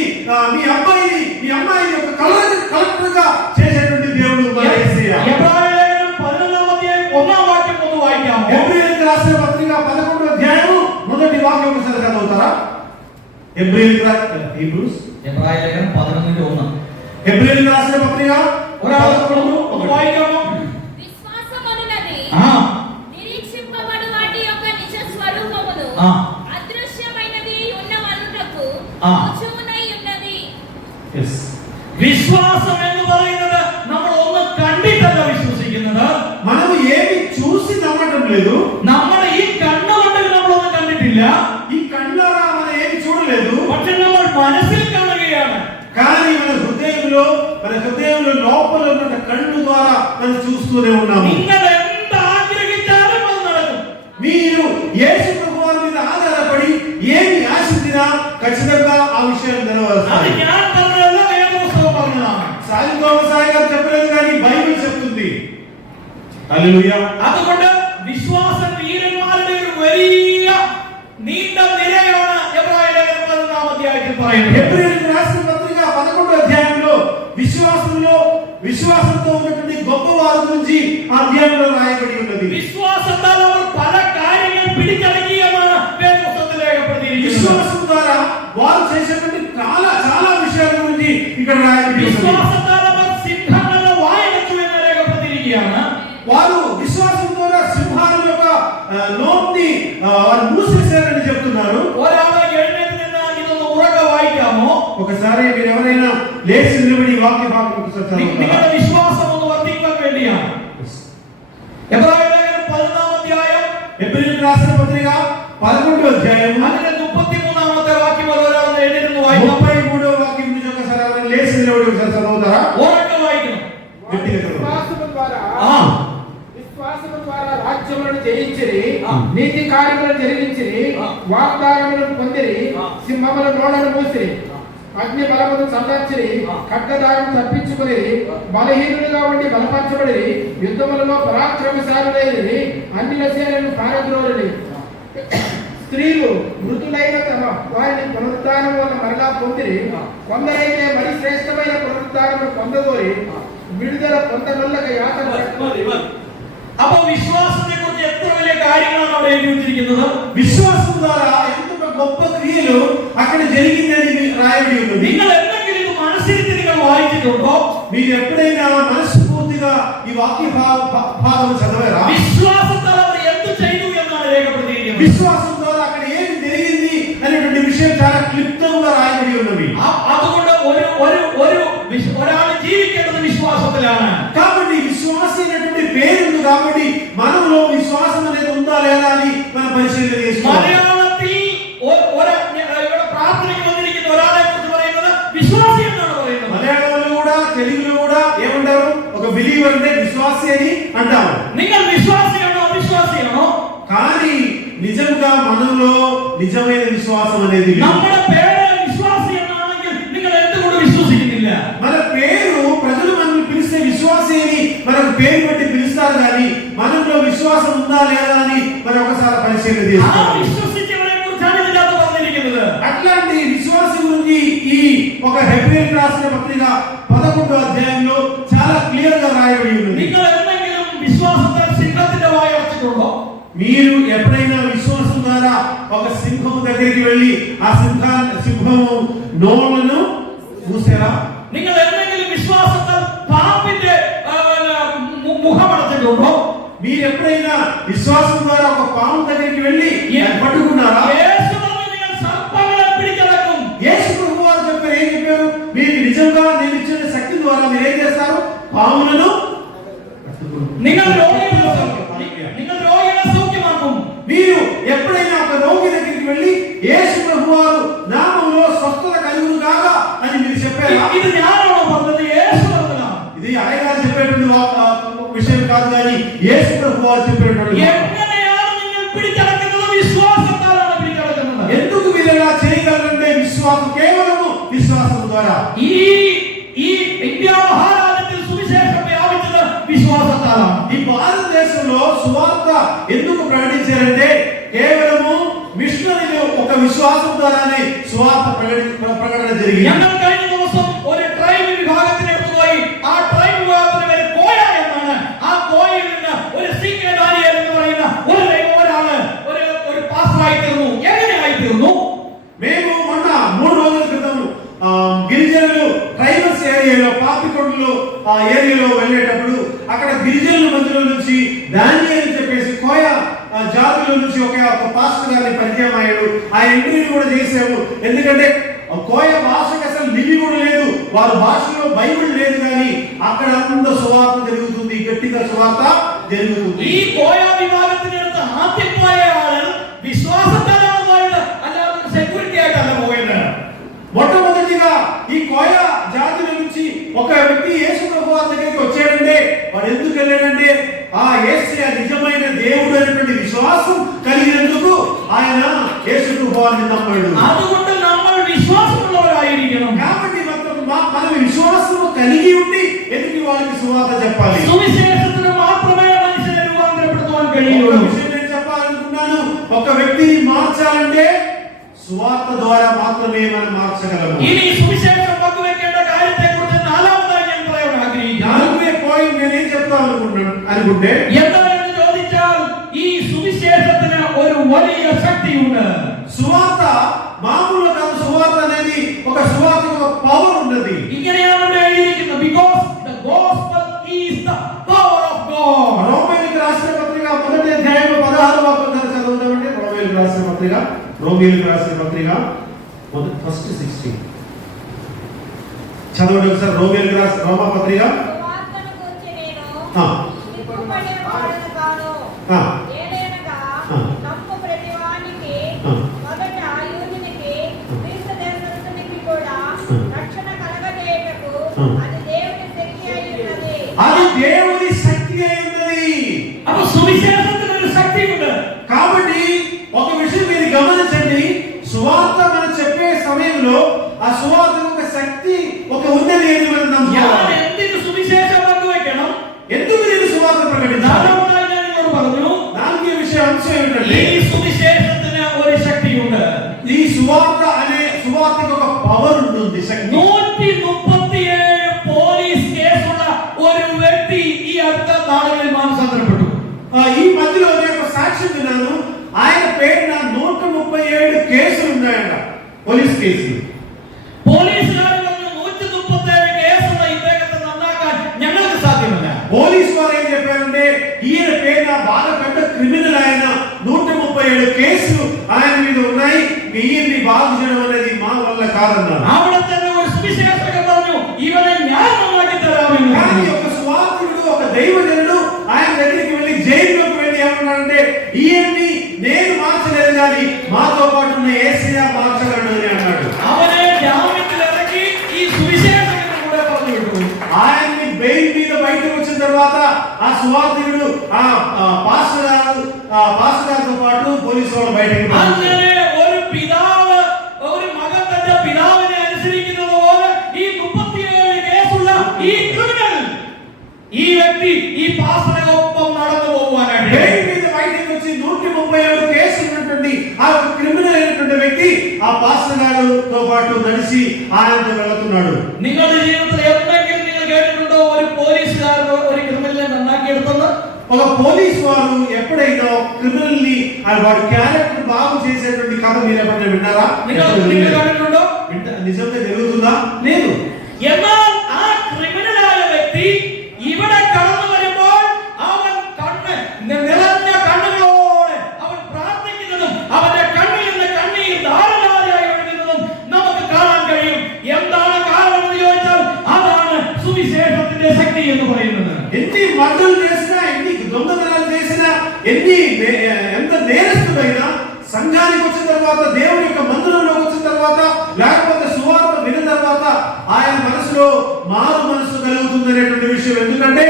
అమ్మాయిని ఒక కలెక్టర్ గా చేసేటువంటి దేవుడు మన యేసయ్య. ఎబ్రాయ లేఖనం 11వ అధ్యాయం 1వ వాక్యం ముందు వాక్యము. హెబ్రీయులకు రాసిన పత్రిక 11వ అధ్యాయం మొదటి వాక్యం ఒకసారి చదువుతారా? హీబ్రూస్ എബ്രായ ലേഖനം 11:1. హెబ్రీయులకు రాసిన పత్రిక ഒരാൾ ഒന്ന് വായിക്കാമോ? విశ్వాసమనున్నది నిరీక్షింపబడు వాటి యొక్క నిజ స్వరూపమును అదృశ్యమైనది ఉన్నవనుటకు రుజువునై ఉన్నది. വിശ്വാസം എന്ന് പറയുന്നത് നമ്മൾ ഒന്ന് കണ്ടിട്ടല്ല വിശ്വസിക്കുന്നത്. మనం ఏమి చూసి నమ్మటం లేదు. നമ്മുടെ ഈ കണ്ണുകൊണ്ട് നമ്മളൊന്നും കണ്ടിട്ടില്ല. ఈ కళ్ళారా మనం ఏమి చూడలేదు. പക്ഷെ നമ്മൾ മനസ്സിൽ കാണുകയാണ്. కానీ మన హృదయంలో లోపల ఉన్న కళ్ళు ద్వారా మనం చూస్తూనే ఉన్నాము. നിങ്ങൾ എന്ത് ആഗ്രഹിച്ചാലും അത് നടക്കും. మీరు యేసు ప్రభువు వారి మీద ఆధారపడి ఏమి ఆశించినా ఖచ్చితంగా ఆ విషయం അത് నెరవేరుతుంది. ഞാൻ പറഞ്ഞതല്ല, വേദപുസ്തകം പറഞ്ഞതാണ്. సాయి గారు చెప్పలేదు కానీ బైబిల్ చెప్తుంది. హల్లెలూయా. അതുകൊണ്ട് വിശ്വാസ വീരന്മാരുടെ ഒരു വലിയ നീണ്ട നിരയാണ് എബ്രായ ലേഖനം 11వ അധ്യായത്തിൽ പറയുന്നത്. హెబ్రీయులకు రాసిన పత్రిక 11వ అధ్యాయంలో విశ్వాసంతో ఉన్నటువంటి గొప్ప వారి గురించి ఆ అధ్యాయంలో రాయబడి ఉన్నది. വിശ്വാസത്താൽ അവർ പല കാര്യങ്ങൾ പിടിച്ചടക്കിയെന്നാണ് വേദപുസ്തകത്തിൽ രേഖപ്പെടുത്തിയിരിക്കുന്നത്. విశ్వాసం ద్వారా వారు చేసేటువంటి చాలా విషయాల గురించి ఇక్కడ రాయబడి ఉన్నది. വിശ്വാസത്താൽ അവർ സിംഹങ്ങളുടെ വായടച്ചു എന്ന് രേഖപ്പെടുത്തിയിരിക്കുകയാണ്. వారు విశ్వాసం ద్వారా సింహాల యొక్క నోటిని వారు మూసేశారని చెప్తున్నారు. ഒരാൾ എഴുന്നേറ്റ് നിന്ന് ഇതൊന്ന് ഉറക്കെ വായിക്കാമോ? ఒకసారి మీరు ఎవరైనా లేచి నిలబడి వాక్య భాగం ఒకసారి చదవండి. നിങ്ങളുടെ വിശ്വാസം ഒന്ന് വർദ്ധിക്കാൻ വേണ്ടിയാണ്. എബ്രായ ലേഖനം 11వ അധ്യായം హెబ్రీయులకు రాసిన పత్రిక 11వ అధ్యాయం അതിന്റെ 33ാമത്തെ വാക്യം ഒരാൾ എഴുന്നേറ്റ് വായിക്കാം. 33వ వాక్యం నుంచి ఒకసారి ఎవరైనా లేచి నిలబడి ఒకసారి చదువుతారా? ഉറക്കെ വായിക്കണം. గట్టిగా చదవండి. విశ్వాసము ద్వారా రాజ్యములను జయించిరి, నీతి కార్యములను జరిగించిరి, వాగ్దానములను పొందిరి, సింహముల నోళ్లను మూసిరి, అగ్ని బలమును సందర్చిరి, ఖడ్గదారును తప్పించుకునిరి, బలహీనులుగా ఉండి బలపరచబడిరి, యుద్ధములలో పరాక్రమశాలులైరి, అన్ని సేనలను పారద్రోలిరి. స్త్రీలు మృతులైన తమ వారిని పునరుద్ధానం వల్ల మరలా పొందిరి, కొందరైతే మరి శ్రేష్టమైన పునరుద్ధానము పొందగోరి വിടുതല പൊന്തകളിലൊക്കെ യാത്ര അപ്പൊ വിശ്വാസത്തെ കുറിച്ച് എത്ര വലിയ കാര്യങ്ങളാണ് അവിടെ എഴുതി വെച്ചിരിക്കുന്നത്. విశ్వాసం ద్వారా ఎంత గొప్ప క్రియలు అక్కడ జరిగిందని రాయబడి ఉంది. നിങ്ങൾ എന്തെങ്കിലും ഇത് മനസ്സിരുത്തി നിങ്ങൾ വായിച്ചിട്ടുണ്ടോ? మీరు ఎప్పుడైనా మనస్ఫూర్తిగా ఈ వాక్య భాగం చదివారా? విశ్వాసത്താൽ അവർ എന്ത് ചെയ്തു എന്നാണ് രേഖപ്പെടുത്തിയിരിക്കുന്നത്. విశ్వాసం ద్వారా అక్కడ ఏమి జరిగింది అనేటువంటి విషయం చాలా క్లుప్తంగా రాయబడి ఉన్నవి. അതുകൊണ്ട് ഒരാൾ ജീവിക്കേണ്ടത് വിശ്വാസത്തിലാണ്. కాబట్టి విశ్వాసం అనేటువంటి పేరు ఉంది కాబట్టి మనలో విశ్వాసం అనేది ఉందా లేదా అని మనం పరిశీలన చేసుకోవాలి. മലയാളത്തിൽ ഇവിടെ പ്രാർത്ഥനയ്ക്ക് വന്നിരിക്കുന്ന ഒരാളെ കുറിച്ച് പറയുന്നത് విశ్వాసి എന്നാണ് പറയുന്നത്. మలయాళంలో కూడా తెలుగులో కూడా ఏమంటారు? ఒక బిలీవర్ అంటే విశ్వాసి అని అంటారు. നിങ്ങൾ విశ్వాసిയാണോ అవిశ్వాసిയാണോ? కానీ నిజంగా మనలో నిజమైన విశ్వాసం అనేది లేదు. നമ്മുടെ പേര് విశ్వాసి എന്നാണെങ്കിൽ നിങ്ങൾ എന്തുകൊണ്ട് విశ్వസിക്കുന്നില്ല? మన పేరు ప్రజలు మనల్ని పిలిస్తే విశ్వాసి అని మనకు పేరు పెట్టి పిలుస్తారు కానీ మనలో విశ్వాసం ఉందా లేదా అని మనం ఒకసారి పరిశీలన చేసుకోవాలి. విశ్వసించవരെ కురిచాണ് ഇതിനകത്ത് പറഞ്ഞിരിക്കുന്നത്. అట్లాంటి విశ్వాసం గురించి ఈ ఒక హెబ్రీయులకు రాసిన పత్రిక 11వ అధ్యాయంలో చాలా క్లియర్ గా రాయబడి ఉంది. നിങ്ങൾ എന്തെങ്കിലും വിശ്വാസത്താൽ സിംഹത്തിന്റെ വായ അടച്ചിട്ടുണ്ടോ? మీరు ఎప్పుడైనా విశ్వాసం ద్వారా ఒక సింహం దగ్గరికి వెళ్ళి ఆ సింహము నోళ్ళను మూసారా? നിങ്ങൾ എന്തെങ്കിലും വിശ്വാസത്താൽ പാമ്പിന്റെ മുഖം അടച്ചിട്ടുണ്ടോ? మీరు ఎప్పుడైనా విశ్వాసం ద్వారా ఒక పాము దగ్గరికి వెళ్ళి పట్టుకున్నారా? നിങ്ങൾ സർപ്പങ്ങളെ പിടിച്ചടക്കും. యేసు ప్రభువు వారు చెప్పారు, ఏం చెప్పారు? మీకు నిజంగా నేను ఇచ్చిన శక్తి ద్వారా మీరు ఏం చేస్తారు? పాములను നിങ്ങൾ രോഗികളെ సౌఖ్యమాക്കും. మీరు ఎప్పుడైనా ఒక రోగి దగ్గరికి వెళ్ళి యేసు ప్రభువు వారు నామములో స్వస్థత కలుగును గాక అని మీరు చెప్పారా? ఇది జ్ఞానమో పద్ధతి యేసు పద్ధతి. ఇది అయ్యగారు చెప్పేటువంటి విషయం కాదు కానీ యేసు ప్రభువు వారు చెప్పేటువంటి. ఎങ്ങനെയാണ് നിങ്ങൾ പിടിച്ചടക്കുന്നത്? വിശ്വാസത്താലാണ് പിടിച്ചടക്കുന്നത്. ఎందుకు మీరు ఇలా చేయగలరంటే విశ్వాసం, కేవలం విశ్వాసం ద్వారా. ఈ ఇండియా మహారాజ్యത്തിൽ సువిశేషం వ్యాపించదు విశ్వాసത്താലാണ്. ఈ భారతదేశంలో సువార్త ఎందుకు ప్రకటించారంటే కేవలము మిషనరీలు ఒక విశ్వాసం ద్వారానే సువార్త ప్రకటన జరిగింది. ഞങ്ങൾ കഴിഞ്ഞ ദിവസം ഒരു ട്രൈബ് വിഭാഗത്തിന് അടുത്ത് പോയി. ആ ട്രൈബ് വിഭാഗത്തിന് പേര് കോയ എന്നാണ്. ആ കോയയിൽ നിന്ന് ഒരു സീക്രട്ട് ഡാനിയേൽ എന്ന് പറയുന്ന ഒരാള് ഒരു പാസ്റ്ററായി തീർന്നു. എങ്ങനെയായി തീർന്നു? మేము మొన్న 3 రోజుల క్రితం గిరిజనులు ట్రైబల్స్ ఏరియాలో పాపికొండలు ఆ ఏరియాలో వెళ్ళేటప్పుడు అక్కడ గిరిజనుల మధ్యలో నుంచి దానియేలు అని చెప్పేసి కోయ జాతిలో నుంచి ఒక పాస్టర్ గారిని పరిచయం అయ్యాడు. ఆ ఇంటర్వ్యూ కూడా చేసాము. ఎందుకంటే కోయ భాషకు అసలు లిపి కూడా లేదు, వారి భాషలో బైబిల్ లేదు, కానీ అక్కడ అంత సువార్త జరుగుతుంది, గట్టిగా సువార్త జరుగుతుంది. ఈ కోయ విభాగത്തിനടുത്ത് ആദ്യം പോയ ആള് വിശ്വാസത്താലാണ് പോയത്, അല്ലാതെ സെക്യൂരിറ്റി ആയിട്ടല്ല പോയത്. మొట్టమొదటిగా ఈ కోయ జాతుల నుంచి ఒక వ్యక్తి యేసు ప్రభువు దగ్గరికి వచ్చాడంటే వాడు ఎందుకు వెళ్ళాడంటే ఆ యేసయ్య నిజమైన దేవుడు అనేటువంటి విశ్వాసం కలిగినందుకు ఆయన యేసు ప్రభువుని నమ్మాడు. അതുകൊണ്ട് നമ്മൾ വിശ്വാസമുള്ളവരായിരിക്കണം. కాబట్టి మనం విశ్వాసం కలిగి ఉండి ఎదుటి వాళ్ళకి సువార్త చెప్పాలి. సువిశేషത്തിന് മാത്രമേ మనిషిని రూపాంతరപ്പെടുത്തുവാൻ കഴിയുള്ളൂ. ఒక విషయం నేను చెప్పాలనుకున్నాను, ఒక వ్యక్తిని మార్చాలంటే సువార్త ద్వారా మాత్రమే మనం మార్చగలము. ഇനി സുവിശേഷം പങ്കുവെക്കേണ്ട കാര്യത്തെക്കുറിച്ച് നാലാമതായി ഞാൻ പറയാൻ ആഗ്രഹിക്കുന്നു. నాలుగో పాయింట్ నేనేం చెప్తాను అనుకుంటే എന്താണെന്ന് ചോദിച്ചാൽ ഈ സുവിശേഷത്തിന് ഒരു വലിയ ശക്തിയുണ്ട്. సువార్త మామూలుగా కాదు. సువార్త అనేది ఒక సువార్తకు ఒక పవర్ ఉన్నది. ഇങ്ങനെയാണ് ഇവിടെ എഴുതിയിരിക്കുന്നത്. Because the gospel is the power of God. రోమీయులకు రాసిన పత్రిక 1వ అధ్యాయం 16వ వచనం చదువుతామండి. రోమీయులకు రాసిన పత్రిక ఫస్ట్ 16 చదవండి ఒకసారి. రోమీయులకు రాసిన రోమా పత్రిక సువార్తను గూర్చి నేను సిగ్గుపడిన వాడను కాను. ఏలయనగా తప్పు ప్రతివానికి మొదట యూదునికి క్రీస్తు దేశస్థునికి కూడా రక్షణ కలగజేయుటకు అది దేవుని శక్తి అయి ఉన్నది. అది దేవుని శక్తి అయి ఉన్నది. അപ്പോൾ സുവിശേഷത്തിന് ഒരു ശക്തിയുണ്ട്. కాబట్టి ఒక విషయం మీరు గమనించండి, సువార్త మనం చెప్పే సమయంలో ఆ సువార్తకు ఒక శక్తి ఒక ఉన్నది అని మనం ഞാൻ నమ్మాలి. എന്തിനു സുവിശേഷം പങ്കുവെക്കണം? ఎందుకు నేను సువార్త ప్రకటించాలి? നാലാമതായി ഞാൻ നിങ്ങളോട് പറഞ്ഞു, నాలుగో విషయం అంశం ఏంటంటే ഈ സുവിശേഷത്തിന് ഒരു ശക്തിയുണ്ട്. ఈ సువార్త అనే సువార్తకు ఒక పవర్ ఉంటుంది, శక్తి. 137 പോലീസ് കേസുള്ള ഒരു വ്യക്തി ഈ അടുത്ത നാളുകളിൽ മാനസാന്തരപ്പെട്ടു. ఈ మధ్యలో ఒక సాక్ష్యం പോലീസ് കേസിൽ പോലീസുകാർ പറഞ്ഞു 137 കേസുള്ള ഇദ്ദേഹത്തെ നന്നാക്കാൻ ഞങ്ങൾക്ക് സാധ്യമല്ല. పోలీసు వారు ఏం చెప్పారంటే ఈయన పేద బాధ పెద్ద క్రిమినల్ ఆయన 137 కేసులు ఆయన మీద ఉన్నాయి, ఈయన్ని బాగు చేయడం అనేది మా వల్ల కాదన్నారు. അവിടെ തന്നെ ഒരു സുവിശേഷകൻ പറഞ്ഞു ഇവനെ ഞാൻ നന്നാക്കി തരാമെന്ന്. కానీ ఒక స్వార్థుడు ఒక దైవజనుడు ఆయన దగ్గరికి వెళ్ళి జైల్లోకి వెళ్ళి ఏమన్నాడంటే ఈయన్ని నేను మార్చలేదు కానీ మాతో పాటు ఉన్న యేసయ్య మార్చగలడు అని అన్నాడు. അവനെ ജാമ്യത്തിൽ ഇറക്കി ഈ സുവിശേഷകനെ കൂടെ പറഞ്ഞു വിട്ടു. ఆయన్ని బెయిల్ మీద బయటకు వచ్చిన తర్వాత ఆ స్వార్థుడు ఆ పాస్టర్ గారితో పాటు పోలీసు వాళ్ళు బయటకు അങ്ങനെ ഒരു പിതാവ് ഒരു മകൻ തന്റെ പിതാവിനെ അനുസരിക്കുന്നത് പോലെ ഈ 37 കേസുള്ള ഈ ക്രിമിനൽ ഈ വ്യക്തി ഈ പാസ്റ്ററിനൊപ്പം നടന്നു പോകുവാനായിട്ട് బెయిల్ మీద బయటకు వచ్చి 137 కేసులు ఉన్నటువంటి ఆ క్రిమినల్ అయినటువంటి వ్యక్తి ఆ పాస్టర్ గారితో పాటు నడిచి ఆయనతో వెళ్తున్నాడు. നിങ്ങളുടെ ജീവിതത്തിൽ എപ്പോഴെങ്കിലും നിങ്ങൾ കേട്ടിട്ടുണ്ടോ ഒരു പോലീസുകാരൻ ഒരു ക്രിമിനലിനെ നന്നാക്കിയെടുത്തെന്ന്? ఒక పోలీసు వారు ఎప్పుడైనా క్రిమినల్ ని వాడి క్యారెక్టర్ బాగు చేసేటువంటి కథ మీరు ఎప్పుడైనా విన్నారా? നിങ്ങൾ കണ്ടിട്ടുണ്ടോ? నిజంగా జరుగుతుందా? లేదు. എന്നാൽ ആ ക്രിമിനലായ വ്യക്തി ഇവിടെ കടന്നു വരുമ്പോൾ അവൻ നിറഞ്ഞ കണ്ണുകളോടെ അവൻ പ്രാർത്ഥിക്കുന്നതും അവന്റെ കണ്ണിൽ നിന്ന് കണ്ണീർ ധാരാളമായി ഒഴുകുന്നതും നമുക്ക് കാണാൻ കഴിയും. എന്താണ് കാരണം എന്ന് ചോദിച്ചാൽ അതാണ് സുവിശേഷത്തിന്റെ ശക്തി എന്ന് പറയുന്നത്. ఎన్ని మర్డర్లు చేసినా, ఎన్ని దొంగతనాలు చేసినా, ఎంత నేరస్తుడైనా సంఘానికి వచ్చిన తర్వాత, దేవుని యొక్క మందిరంలోకి వచ్చిన తర్వాత, లేకపోతే సువార్త విన్న తర్వాత ఆయన మనసులో మారు మనసు కలుగుతుంది అనేటువంటి విషయం. ఎందుకంటే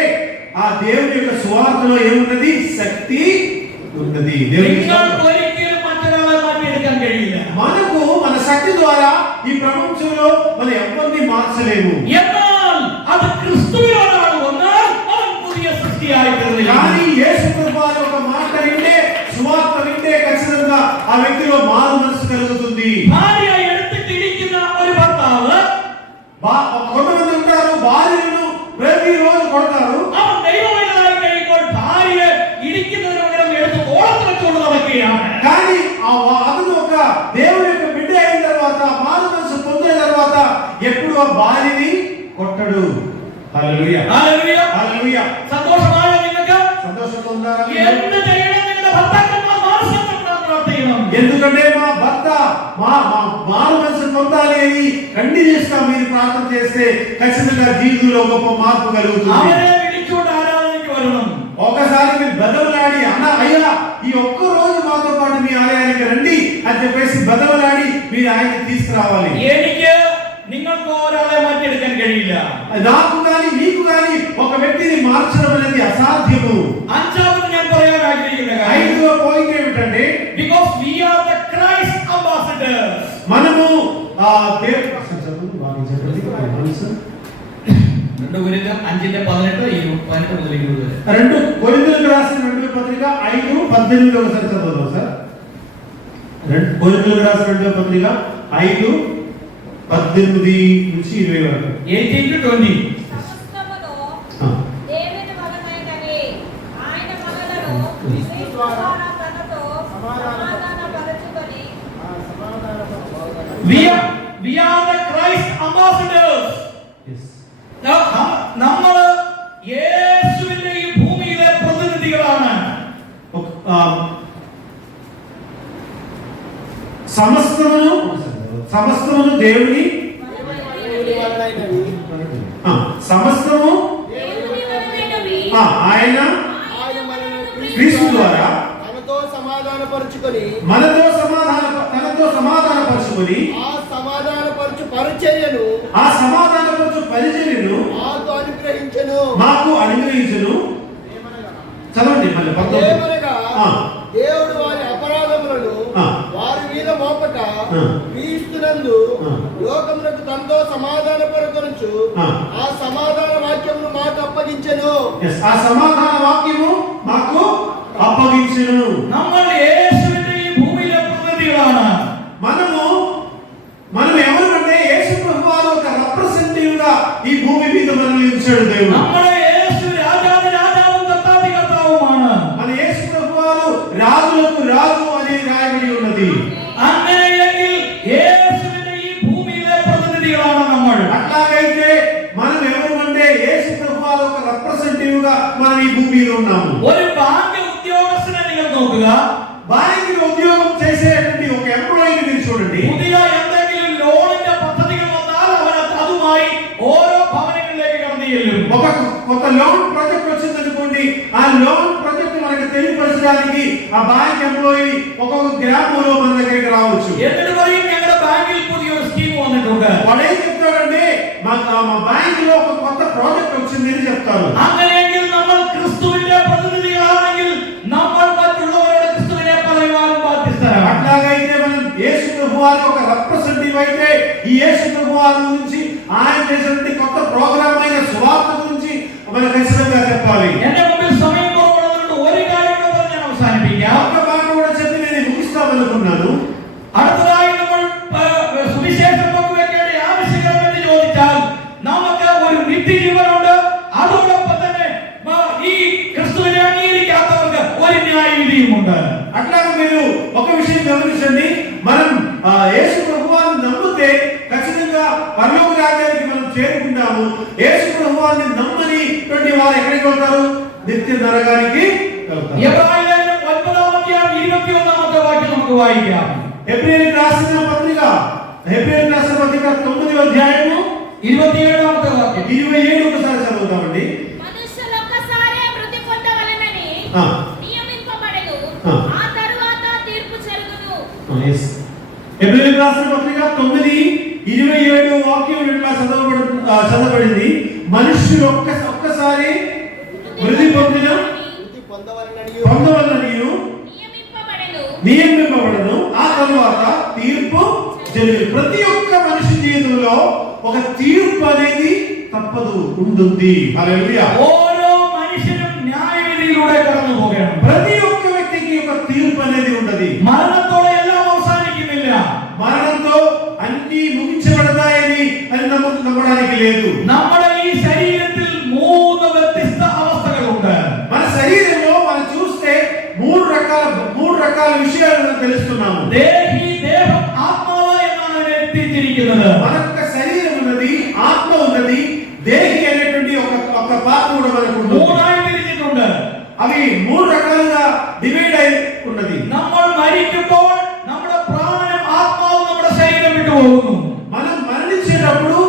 ఆ దేవుని యొక్క సువార్తలో ఏమున్నది? శక్తి ఉన్నది. మనకు మన శక్తి ద్వారా ఈ ప్రపంచంలో మనం ఎవరిని మార్చలేము. అది క్రీస్తువిలో ఉన్నాడు, అవన్ పుതിയ సృష్టియాయి. కానీ యేసు ప్రభువారి ఒక మాట వింటే, సువార్త వింటే ఖచ్చితంగా ఆ వ్యక్తిలో మారు మనసు కలుగుతుంది. భార్య ఎడతెట్టి ఇడిచిన ഒരു భర్తాവ് కొంతమంది ఉంటారు భార్యను ప్రతిరోజు కొడతారు. അവൻ ദൈവമൈനായി കഴിയുമ്പോൾ ഭാര്യ ഇടിക്കുന്നതിന് പകരം എടുത്ത് ഓളത്തിനോട് നടക്കുകയാണ്. కానీ అతను ఒక దేవుని యొక్క బిడ్డ అయిన తర్వాత, మారు మనసు పొందిన తర్వాత ఎప్పుడు ఆ భార్యని కొట్టడు. హల్లెలూయా, హల్లెలూయా, హల్లెలూయా. సంతోషమాయో നിങ്ങൾക്ക്? సంతోషంగా ఉన్నారా? എന്ത് ചെയ്യണം? നിങ്ങളുടെ ഭർത്താക്കന്മാർ മാനസാന്തരപ്പെടാൻ പ്രാർത്ഥിക്കണം. ఎందుకంటే మా భర్త మారు మనసు పొందాలి అని కంటిన్యూస్ గా మీరు ప్రార్థన చేస్తే ఖచ్చితంగా జీవితంలో గొప్ప మార్పు కలుగుతుంది. അവരെ വിളിച്ചുകൊണ്ട് ആരാധനയ്ക്ക് വരണം. ఒకసారి మీరు బదవలాడి అయ్యా ఈ ఒక్క రోజు మాతో పాటు మీ ఆలయానికి రండి అని చెప్పేసి బదవలాడి మీరు ఆయన్ని తీసుకురావాలి. എനിക്ക് നിങ്ങൾക്ക് ഒരാളെ മാറ്റിയെടുക്കാൻ കഴിയില്ല. నాకు కానీ మీకు కానీ ఒక వ్యక్తిని మార్చడం అనేది అసాధ్యము. അഞ്ചാമത് ഞാൻ പറയാൻ ആഗ്രഹിക്കുന്ന കാര്യം, ఐదవ పాయింట్ ఏమిటంటే, because we are the Christ ambassadors. మనము రెండు కొరింథీయుల 5:18-20 2 కొరింథీయులకు రాసిన 2వ పత్రిక 5:18 ఒకసారి చదువుదాం సార్. 2 కొరింథీయులకు రాసిన 2వ పత్రిక 5:18-20 వరకు. 18-20. సమస్తమును దేవుని వలనైనవి, ఆయన మనలను క్రీస్తు ద్వారా తనతో సమాధానపరచుకొని. We are the Christ ambassadors. Yes. നമ്മൾ യേശുവിന്റെ ഈ ഭൂമിയിലെ പ്രതിനിധികളാണ്. సమస్తమును దేవుని సమస్తము ఆయన క్రీస్తు ద్వారా మనతో సమాధానపరుచుకొని తనతో సమాధానపరుచుకొని ఆ సమాధానపరచు పరిచర్యను మాకు అనుగ్రహించెను. చదవండి మళ్ళీ 19. దేవుడు వారి అపరాధములను వారి మీద మోపట క్రీస్తునందు లోకమునకు తనతో సమాధానపరచు ఆ సమాధాన వాక్యమును మాకు అప్పగించెను. ఆ సమాధాన వాక్యము మాకు అప్పగించెను. നമ്മൾ യേശുവിന്റെ ഈ ഭൂമിയിലെ പ്രതിനിധികളാണ്. మనం ఎవరు అంటే యేసు ప్రభువారు ఒక రిప్రజెంటేటివ్ గా ఈ భూమి మీద మనల్ని ఉంచాడు దేవుడు. നമ്മുടെ యేసు രാജാതി രാജാവും കർത്താതി കർത്താവുമാണ്. మన యేసు ప్రభువారు రాజులకు రాజు అని రాయబడి ఉన్నది. അങ്ങനെയെങ്കിൽ യേശുവിനെ కలిగి ఉన్నాము. ഒരു ബാങ്ക് ഉദ്യോഗസ്ഥനെ നിങ്ങൾ നോക്കുക. బ్యాంకులో ఉద్యోగం చేసేటువంటి ఒక ఎంప్లాయీని మీరు చూడండి. പുതിയ എന്തെങ്കിലും ലോണിന്റെ പദ്ധതികൾ വന്നാൽ അവൻ അതുമായി ഓരോ ഭവനങ്ങളിലേക്ക് കടന്നു ചെല്ലും. ఒక కొత్త లోన్ ప్రాజెక్ట్ వచ్చిందనుకోండి, ఆ లోన్ ప్రాజెక్ట్ మనకి తెలియపరచడానికి ఆ బ్యాంక్ ఎంప్లాయీ ఒక్కొక్క గ్రామంలో మన దగ్గరికి రావచ్చు. എന്നിട്ട് പറയും ഞങ്ങളുടെ ബാങ്കിൽ പുതിയൊരു സ്കീം വന്നിട്ടുണ്ട്. వాడు ఏం చెప్తాడంటే మా బ్యాంక్ లో ఒక కొత్త ప్రాజెక్ట్ వచ్చింది అని చెప్తారు. അങ്ങനെയെങ്കിൽ നമ്മൾ ക്രിസ്തുവിന്റെ പ്രതിനിധികളാണെങ്കിൽ നമ്മൾ മറ്റുള്ളവരുടെ ക്രിസ്തുവിനെ പറയുവാൻ ബാധ്യസ്ഥരാണ്. అట్లాగైతే మనం యేసు ప్రభువారి ఒక రిప్రజెంటేటివ్ అయితే ఈ యేసు ప్రభువారి గురించి ఆయన చేసినటువంటి కొత్త ప్రోగ్రామ్ అయిన సువార్త గురించి మనం ఖచ్చితంగా చెప్పాలి. എന്റെ മുമ്പിൽ സമയം കുറവുള്ളതുകൊണ്ട് ഒരു കാര്യം കൂടെ പറഞ്ഞ് ഞാൻ അവസാനിപ്പിക്കാം. ఒక్క మాట కూడా చెప్పి నేను ముగిస్తామనుకున్నాను. അടുത്തതായി നമ്മൾ സുവിശേഷം പങ്കുവെക്കേണ്ട ആവശ്യകതയെന്ന് ചോദിച്ചാൽ നമുക്ക് ഒരു നിത്യജീവനുണ്ട്. അതോടൊപ്പം തന്നെ ഈ ക്രിസ്തുവിനെ അംഗീകരിക്കാത്തവർക്ക് ഒരു ന്യായവിധിയുമുണ്ട്. అట్లాగే మీరు ఒక విషయం గమనించండి, మనం యేసు ప్రభువాన్ని నమ్మితే ఖచ్చితంగా పరలోక రాజ్యానికి మనం చేరుకుంటాము. యేసు ప్రభువాన్ని నమ్మనిటువంటి వారు ఎక్కడికి వెళ్తారు? నిత్య నరకానికి వెళ్తారు. എബ്രായലേഖനം 9-ാം അധ്യായം 21-ാമത്തെ വാക്യം നമുക്ക് വായിക്കാം. హెబ్రీయులకు రాసిన పత్రిక 9వ అధ్యాయము 27-ామത്തെ వాక్యం. 27 ఒకసారి చదువుతామండి. మనుషులు ఒక్కసారే మృతి పొందవలెనని నియమింపబడెను. ఆ తరువాత తీర్పు జరుగును. హెబ్రీయులకు రాసిన పత్రిక 9:27 వాక్యం ఇట్లా చదవబడింది. మనుషులు ఒక్కసారి మృతి పొందవలనని నియమింపబడను. ఆ తరువాత తీర్పు జరుగును. ప్రతి ఒక్క మనిషి జీవితంలో ఒక తీర్పు అనేది తప్పదు, ఉంటుంది. హల్లెలూయా. ഓരോ മനുഷ്യനും ന്യായവിധിയിലൂടെ കടന്നു പോകണം. ప్రతి ఒక్క వ్యక్తికి ఒక తీర్పు అనేది ఉంటది. മരണത്തോടെ എല്ലാം അവസാനിക്കുന്നില്ല. మరణంతో అన్ని ముగించబడతాయని నమ్మడానికి లేదు. നമ്മുടെ ഈ ശരീരത്തിൽ 3 വ്യത്യസ്ത അവസ്ഥകളുണ്ട്. మన శరీరంలో మనం చూస్తే మూడు రకాల విషయాలు మనం తెలుస్తున్నాము. ദേഹി, ദേഹം, ആത്മാവ് എന്നാണ് അതിനെ എത്തിച്ചിരിക്കുന്നത്. మన యొక్క శరీరం ఉన్నది, ఆత్మ ఉన్నది, దేహి అనేటువంటి ఒక పాత్ర కూడా మనకు ఉంటుంది. 3 തിരിച്ചിട്ടുണ്ട്. అవి 3 రకాలుగా డివైడ్ అయి ఉన్నది. നമ്മൾ മരിക്കുമ്പോൾ നമ്മുടെ പ്രാണനും ആത്മാവും നമ്മുടെ ശരീരം വിട്ടു പോകുന്നു. మనం మరణించేటప్పుడు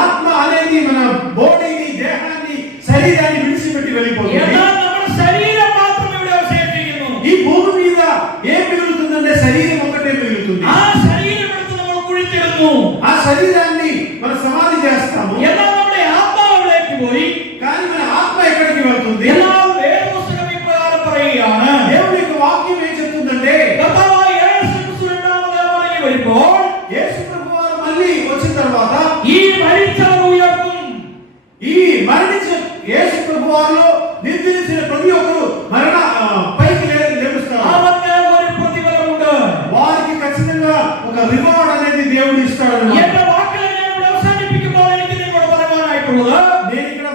ఆత్మ అనేది మన బాడీని, దేహాన్ని, శరీరాన్ని విడిచిపెట్టి వెళ్ళిపోతుంది. എന്നാൽ നമ്മുടെ ശരീരം മാത്രം ഇവിടെ അവശേഷിക്കുന്നു. ఈ భూమి మీద ఏం మిగులుతుందంటే శరీరం ఒకటే మిగులుతుంది. ആ ശരീരം എടുത്ത് നമ്മൾ കുഴിച്ചിടുന്നു. ఆ శరీరాన్ని మనం సమాధి చేస్తాము. എന്നാൽ നമ്മുടെ ആത്മാവ് എവിടേക്ക് പോയി? కానీ మన ఆత్మ ఎక్కడికి వెళ్తుంది? എന്നാൽ വേദപുസ്തകം ഇപ്രകാരം പറയുകയാണ്. దేవుని యొక్క వాక్యం ఏం చెప్తుందంటే കർത്താവായ യേശു ക്രിസ്തു രണ്ടാമതായി മടങ്ങി വരുമ്പോൾ యేసు ప్రభువారు మళ్ళీ వచ్చిన తర్వాత ഈ മരിച്ചവർ ഉയർത്തും. ఈ మరణించిన యేసు ప్రభువారిలో నిద్రించిన ప్రతి ఒక్కరు పైకి లేపుస్తారు. അവർക്ക് ഒരു പ്രതിഫലമുണ്ട്. వారికి ఖచ్చితంగా ఒక రివార్డ్ అనేది దేవుడు ఇస్తాడు. എന്റെ വാക്കുകൾ ഞാൻ ഇവിടെ അവസാനിപ്പിക്കുമ്പോൾ എനിക്ക് നിങ്ങളോട് പറയാനായിട്ടുള്ളത്, నేను ఇక్కడ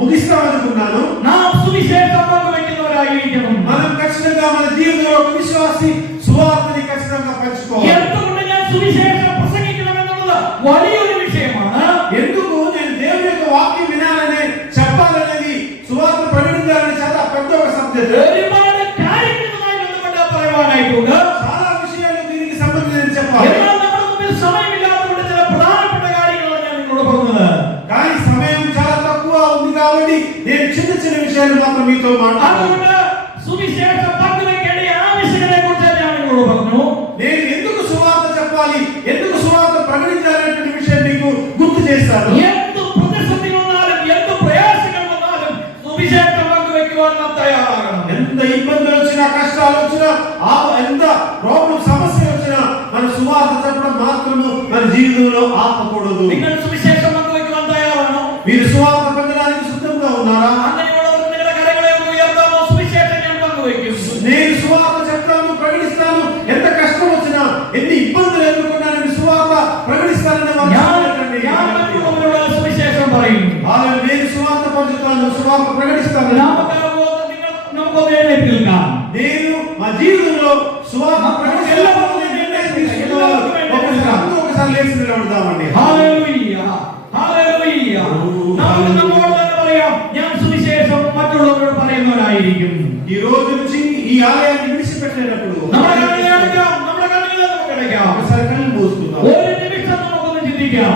ముగిస్తామనుకున్నాను. നാം സുവിശേഷം പങ്കുവെക്കുന്നവരായിരിക്കണം. మనం ఖచ్చితంగా మన జీవితంలో ఒక విశ్వాసి సువార్తని ఖచ్చితంగా పంచుకోవాలి. എന്തുകൊണ്ട് ഞാൻ സുവിശേഷം പ്രസംഗിക്കണം എന്നുള്ളത് വലിയൊരു വിഷയമാണ്. ఎందుకు నేను దేవుని యొక్క వాక్యం వినాలనే చెప్పాలనేది, సువార్త ప్రకటించాలని చాలా పెద్ద ఒక సబ్జెక్ట్. ഒരുപാട് കാര്യങ്ങളുമായി ബന്ധപ്പെട്ട് പറയുവാനായിട്ടുണ്ട്. చాలా విషయాలు దీనికి సంబంధించి చెప్పాలి. എന്നാൽ നമ്മുടെ മുമ്പിൽ സമയമില്ലാത്തതുകൊണ്ട് ചില പ്രധാനപ്പെട്ട കാര്യങ്ങളാണ് ഞാൻ നിങ്ങളോട് പറഞ്ഞത്. కానీ సమయం చాలా తక్కువ ఉంది కాబట్టి నేను చిన్న విషయాలు మాత్రం మీతో మాట్లాడాలి. അതുകൊണ്ട് സുവിശേഷം പങ്കുവെക്കേണ്ട ആവശ്യകതയെ കുറിച്ച് ഞാൻ നിങ്ങളോട് പറഞ്ഞു. నేను ఎందుకు సువార్త చెప్పాలి, ఎందుకు సువార్త ప్రకటించాలనే విషయం మీకు గుర్తు చేస్తాను. എന്ത് പ്രതിസന്ധി വന്നാലും എന്ത് പ്രയാസങ്ങൾ വന്നാലും സുവിശേഷം പങ്കുവെക്കുവാൻ നാം തയ്യാറാകണം. ఎంత ఇబ్బందులు వచ్చినా, కష్టాలు వచ్చినా, ఎంత ప్రాబ్లం సమస్యలు వచ్చినా మన సువార్త చెప్పడం మాత్రము మన జీవితంలో ఆపకూడదు. നിങ്ങൾ സുവിശേഷം പങ്കുവെക്കുവാൻ തയ്യാറാണോ? మీరు సువార్త పొందడానికి సిద్ధంగా ఉన్నారా? അങ്ങനെയുള്ളവർ നിങ്ങളുടെ കരങ്ങളെ ഒന്ന് ഉയർത്താമോ? സുവിശേഷം ഞാൻ പങ്കുവെക്കും. నేను సువార్త చెప్తాను, ప్రకటిస్తాను. ఎంత కష్టం వచ్చినా, ఎన్ని ఇబ్బందులు ఎదుర్కొన్నా నేను సువార్త ప్రకటిస్తానని ഞാൻ മറ്റുള്ളവരോട് സുവിശേഷം പറയും. నేను సువార్త పంచుతాను, సువార్త ప్రకటిస్తాను. നമുക്കൊന്ന് എഴുന്നേറ്റ് നിൽക്കാം. నేను మా జీవితంలో సువార్త ప్రకటిస్తాను నిర్ణయం తీసుకున్నాను. ఒకసారి లేచి నిలబడదామండి. హల్లెలూయా, హల్లెలూయా. നമുക്ക് നമ്മോട് തന്നെ പറയാം, ഞാൻ സുവിശേഷം മറ്റുള്ളവരോട് എന്തായിരിക്കും? ഈ రోజు నుంచి ఈ ఆలయాన్ని విడిచిపెట్టేటప్పుడు നമ്മുടെ കണ്ണിലെ അടയ്ക്കാം, നമ്മുടെ കണ്ണിലെ നമുക്ക് അടയ്ക്കാം. ఒకసారి కళ్ళు మూసుకుందాం. ഒരു നിമിഷം നമുക്കൊന്ന് ചിന്തിക്കാം.